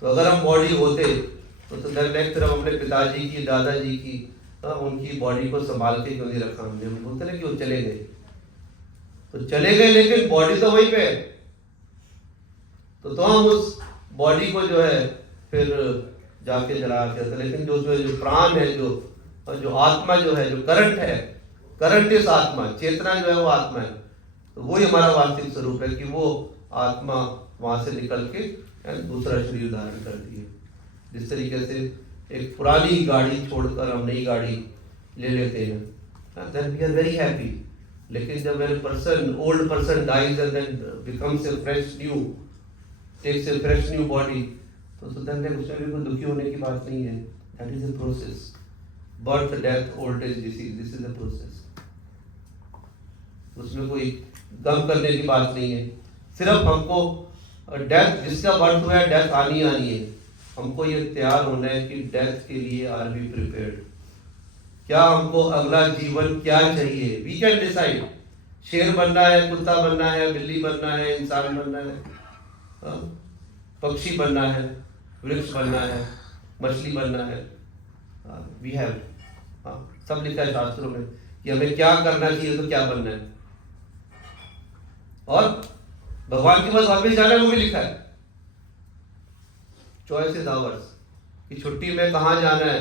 तो अगर हम बॉडी होते तो नेक्स्ट तरफ अपने पिताजी की, दादाजी की, उनकी बॉडी को संभाल के क्यों नहीं रखा हमने? हम बोलते ना कि वो चले गए, तो चले गए लेकिन बॉडी तो वहीं पे, तो हम उस बॉडी को जो है फिर जाके जलाते थे। लेकिन जो प्राण है, जो आत्मा जो है, जो करंट है, करंट इस आत्मा, चेतना जो है वो आत्मा है, तो वही हमारा वास्तविक स्वरूप है कि वो आत्मा वहां से निकल के एंड दूसरा शरीर धारण कर दिए। जिस तरीके से एक पुरानी गाड़ी छोड़कर हम नई गाड़ी ले लेते हैं, then we are very happy। लेकिन जब when a person, old person dies and then becomes a fresh new, takes a fresh new body, तो then उसमें भी कोई दुखी होने की बात नहीं है। That is a process। Birth, death, old age, disease, this is a process। उसमें कोई गम करने की बात नहीं है। सिर्फ हमको डेथ, जिसका बर्थ हुआ है डेथ आनी है। हमको ये तैयार होना है कि डेथ के लिए आर वी प्रिपेयर्ड। क्या हमको अगला जीवन क्या चाहिए, वी कैन डिसाइड। शेर बनना है, कुत्ता बनना है, बिल्ली बनना है, इंसान बनना है, पक्षी बनना है, वृक्ष बनना है, मछली बनना है, वी हैव, सब लिखा है शास्त्रों में कि हमें क्या करना चाहिए, तो क्या बनना है। और भगवान के पास वापस जाना है, वो भी लिखा है। चॉइस इज आवर्स, कि छुट्टी में कहाँ जाना है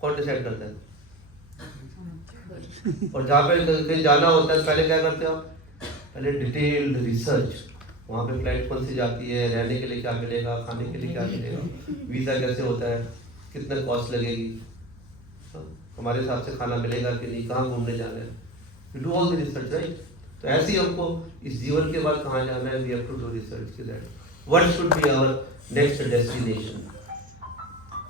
कौन डिसाइड करता है। और जहाँ पे कहीं जाना होता है पहले क्या करते हो आप? पहले डिटेल्ड रिसर्च, वहाँ पे फ्लाइट कौन सी जाती है, रहने के लिए क्या मिलेगा, खाने के लिए क्या मिलेगा, वीज़ा कैसे होता है, कितना कॉस्ट लगेगी, हमारे हिसाब से खाना मिलेगा कि नहीं, कहाँ घूमने जाना है, you do all the research right. तो ऐसे ही हमको इस जीवन के बाद कहाँ जाना है, we have to do research कि that what should be our next destination.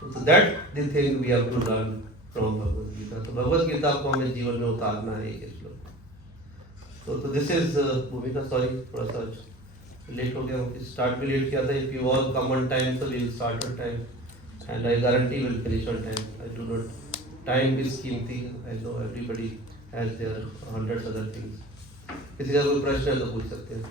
तो that the thing we have to learn from Bhagavad Gita. तो भगवद गीता को हमें जीवन में उतारना है एक श्लोक। तो दिस इज भूमिका, सॉरी थोड़ा सा लेट हो गया, स्टार्ट भी लेट किया था। If you all come on time तो we will start on time and I guarantee will finish on time. I do not, time is कीमती, I know everybody has their hundreds other things. किसी का कोई प्रश्न है तो पूछ सकते हैं।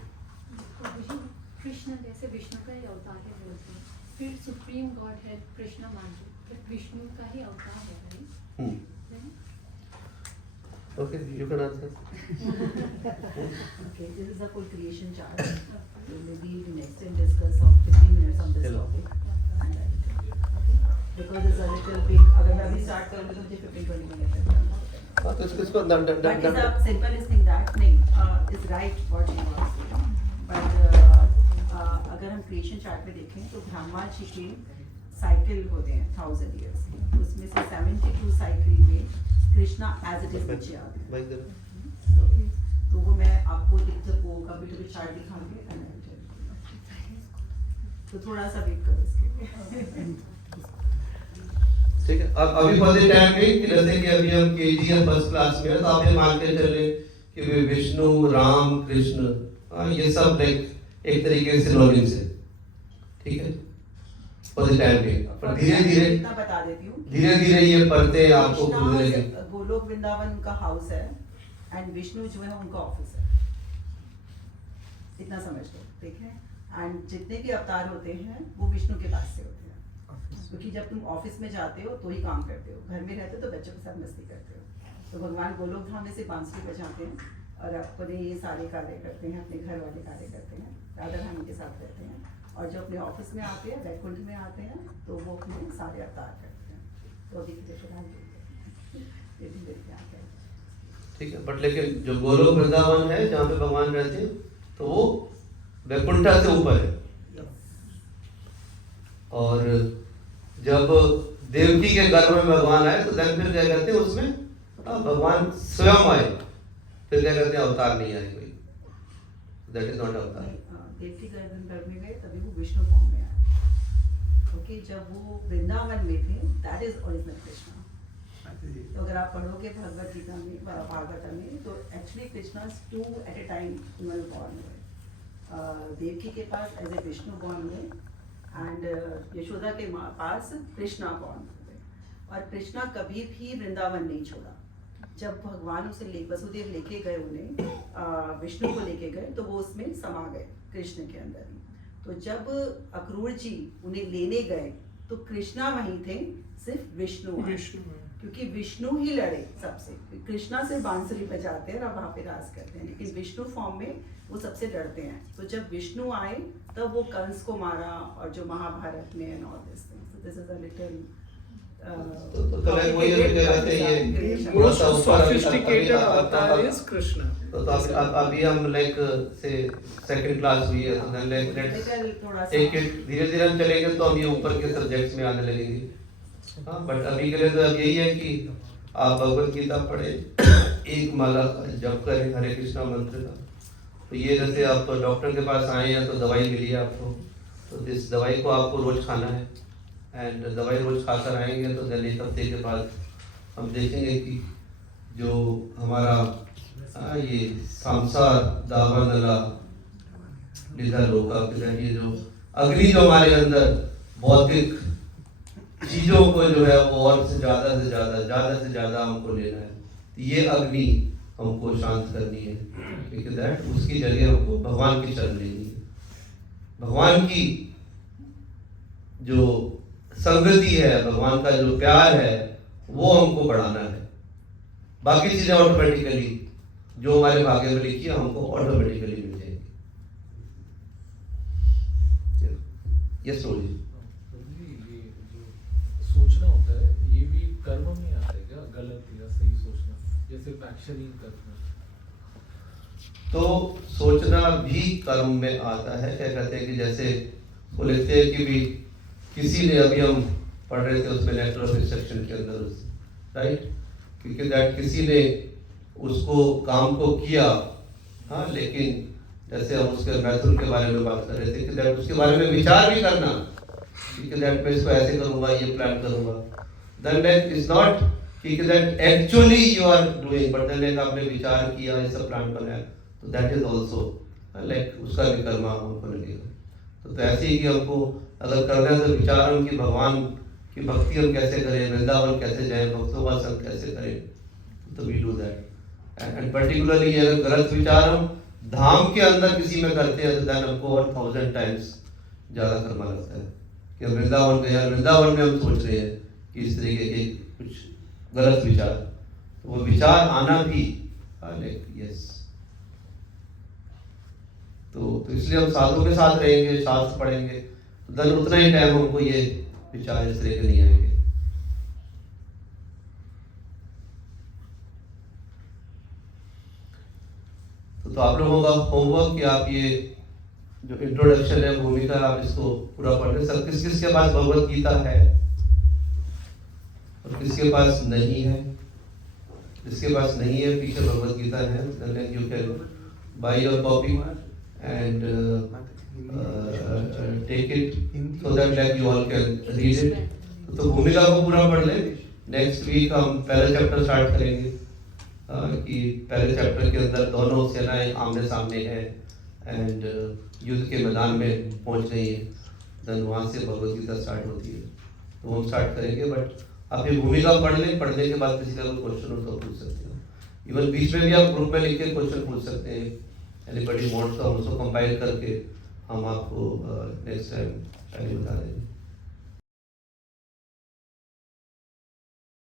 कृष्ण जैसे विष्णु का ही अवतार है बोलते हैं, फिर सुप्रीम गॉड है कृष्ण मान लो, फिर विष्णु का ही अवतार है भाई। Okay, you can answer. Okay, this is a full creation chart. So maybe we next time discuss of 15 minutes on this Hello. topic. Okay, because it's a little big. अगर मैं अभी start करूँगी तो मुझे 15-20 minutes लगेगा। हाँ तो इसको But it's a simplest thing that नहीं is right what she was saying. But अगर हम creation chart में देखें तो ब्रह्मा जी के साइकिल होते हैं 1000 years के, उसमें से 72 साइकिल में कृष्णा एज इट इज नीचे आते हैं। तो वो मैं आपको वो कभी चार्ट दिखा के तो थोड़ा सा वेट करो इसके। ठीक है। अब अभी फॉर द टाइम में कि जैसे कि अभी हम केजी या फर्स्ट क्लास में हैं तो आप ये मान के चले कि वे विष्णु, राम, कृष्ण, ये सब एक तरीके से सिनोनिम्स है। ठीक है, फॉर द टाइम में। पर धीरे-धीरे बता देती हूँ, धीरे-धीरे ये पढ़ते आपको खुलने लगे। गोलोक वृंदावन उनका हाउस है एंड विष्णु जो है उनका ऑफिस है, इतना समझ लो। ठीक है, एंड जितने भी अवतार होते हैं वो विष्णु के पास से होते हैं, क्योंकि जब तुम ऑफिस में जाते हो तो ही काम करते हो, घर में रहते हो तो बच्चों के साथ मस्ती करते हो। तो भगवान गोलोक धाम में से बांसुरी बजाते हैं और अपने ये सारे कार्य करते हैं, अपने घर वाले कार्य करते हैं, राधा रानी के साथ रहते हैं। और जो अपने ऑफिस में आते हैं, वैकुंठ में आते हैं, तो वो अपने सारे अवतार करते हैं। तो अभी ठीक है, बट लेकिन जो गोलोक वृंदावन है जहाँ पे भगवान रहते हैं तो वो वैकुंठा से ऊपर है। और जब देवकी के गर्भ में भगवान आए तो then फिर क्या करते हैं उसमें भगवान स्वयं आए, फिर क्या करते हैं अवतार नहीं आए कोई, दैट इज नॉट अवतार। देवकी के गर्भ में गए तभी वो विष्णु फॉर्म में आए। ओके, जब वो वृंदावन में थे दैट इज ओरिजिनल कृष्णा। तो अगर आप पढ़ोगे भगवद गीता में, भागवतम में, तो actually Krishna 2 at a time उन्होंने बॉर्न हुए। देवकी के पास एज ए विष्णु बॉर्न हुए एंड यशोदा के पास कृष्णा बॉर्न हुए। और कृष्णा कभी भी वृंदावन नहीं छोड़ा। जब भगवान उसे वसुदेव लेके गए, उन्हें विष्णु को लेके गए, तो वो उसमें समा गए कृष्ण के अंदर ही। तो जब अक्रूर जी उन्हें लेने गए तो कृष्णा वहीं थे, सिर्फ विष्णु आए, क्योंकि विष्णु ही लड़े सबसे। कृष्णा से बांसुरी बजाते हैं और वहाँ पे राज करते हैं, लेकिन विष्णु फॉर्म में वो सबसे लड़ते हैं। तो जब विष्णु आए तब वो कंस को मारा, और जो महाभारत में and all this things. This is a little तो लाइक वही हम कह रहे थे ये थोड़ा मोस्ट सा ऊपर sophisticated अवतार is Krishna. तो अभी हम लाइक से सेकंड क्लास हुई है तो देन लाइक लेट्स थोड़ा सा टेक इट धीरे-धीरे हम चलेंगे तो हम ये ऊपर के सब्जेक्ट्स में आने लगेंगे। हाँ बट अभी के लिए तो अब यही है कि आप भगवत गीता पढ़े, एक माला का जप करें हरे कृष्णा मंत्र का। तो ये जैसे आप डॉक्टर के पास आए हैं तो दवाई मिली है आपको, तो इस दवाई को आपको रोज खाना है एंड दवाई रोज खाकर आएंगे तो दिन एक हफ्ते के बाद हम देखेंगे कि जो हमारा ये सांसार दावानला निधा लोका ये जो अग्नि जो हमारे अंदर भौतिक चीजों को जो है वो और से ज्यादा हमको लेना है, ये अग्नि हमको शांत करनी है क्योंकि दैट उसकी जगह हमको भगवान की शरण लेनी है। भगवान की जो संगति है, भगवान का जो प्यार है वो हमको बढ़ाना है। बाकी चीजें ऑटोमेटिकली जो हमारे भाग्य में लिखी है हमको ऑटोमेटिकली मिल जाएगी। ये सोचिए ये जो सोचना होता है ये भी कर्म में आता है क्या, गलत या सही सोचना, या सिर्फ एक्शन ही करना? तो सोचना भी कर्म में आता है। क्या कहते हैं कि जैसे वो लिखते हैं कि भी किसी ने, अभी हम पढ़ रहे थे उसमें लेटर ऑफ इंस्ट्रक्शन के अंदर राइट, क्योंकि दैट किसी ने उसको काम को किया, हाँ लेकिन जैसे हम उसके मैथुन के बारे में बात कर रहे थे कि दैट उसके बारे में विचार भी करना कि दैट मैं इसको ऐसे करूंगा, ये प्लान करूंगा, देन दैट इज नॉट कि that actually you are doing, but then like आपने विचार किया, ऐसा प्लान बनाया, तो दैट इज आल्सो लाइक उसका भी कर्म हमको लगेगा। तो ऐसे ही कि हमको अगर करना है तो विचार हम कि भगवान की भक्ति हम कैसे करें, वृंदावन कैसे जाएं, भक्तों का संग कैसे करें, तो we do that. And particularly अगर गलत विचार हम धाम के अंदर किसी में करते हैं तो देन हमको और 1000 टाइम्स ज्यादा कर्मा लगता है कि हम वृंदावन गए, यार वृंदावन में हम सोच रहे हैं कि इस तरीके के कुछ गलत विचार, तो वो विचार आना भी यस। तो इसलिए हम साधुओं के साथ रहेंगे, शास्त्र पढ़ेंगे, तो देन उतना ही टाइम हमको ये विचार इस तरह के नहीं आएंगे। तो आप लोगों का होमवर्क कि आप ये जो इंट्रोडक्शन है, भूमिका, आप इसको पूरा पढ़ रहे। सब किस के पास भगवत गीता है और किसके पास नहीं है? जिसके पास नहीं है, पीछे भगवत गीता है, then you can buy your copy and take it so that like you all can read it। तो भूमिका को पूरा पढ़ ले। नेक्स्ट वीक हम पहला चैप्टर स्टार्ट करेंगे कि पहले चैप्टर के अंदर दोनों सेनाएं आमने सामने हैं एंड युद्ध के मैदान में पहुंच गई हैं, देन वहाँ से भगवत गीता स्टार्ट होती है, तो हम स्टार्ट करेंगे। बट आप ये भूमिका पढ़ लें, पढ़ने के बाद किसी का कोई क्वेश्चन हो तो पूछ सकते हो। इवन बीच में भी आप ग्रुप में लिख के क्वेश्चन पूछ सकते हैं, एनीबॉडी वांट्स तो हम उसको कंपाइल करके हम आपको नेक्स्ट टाइम बता देंगे।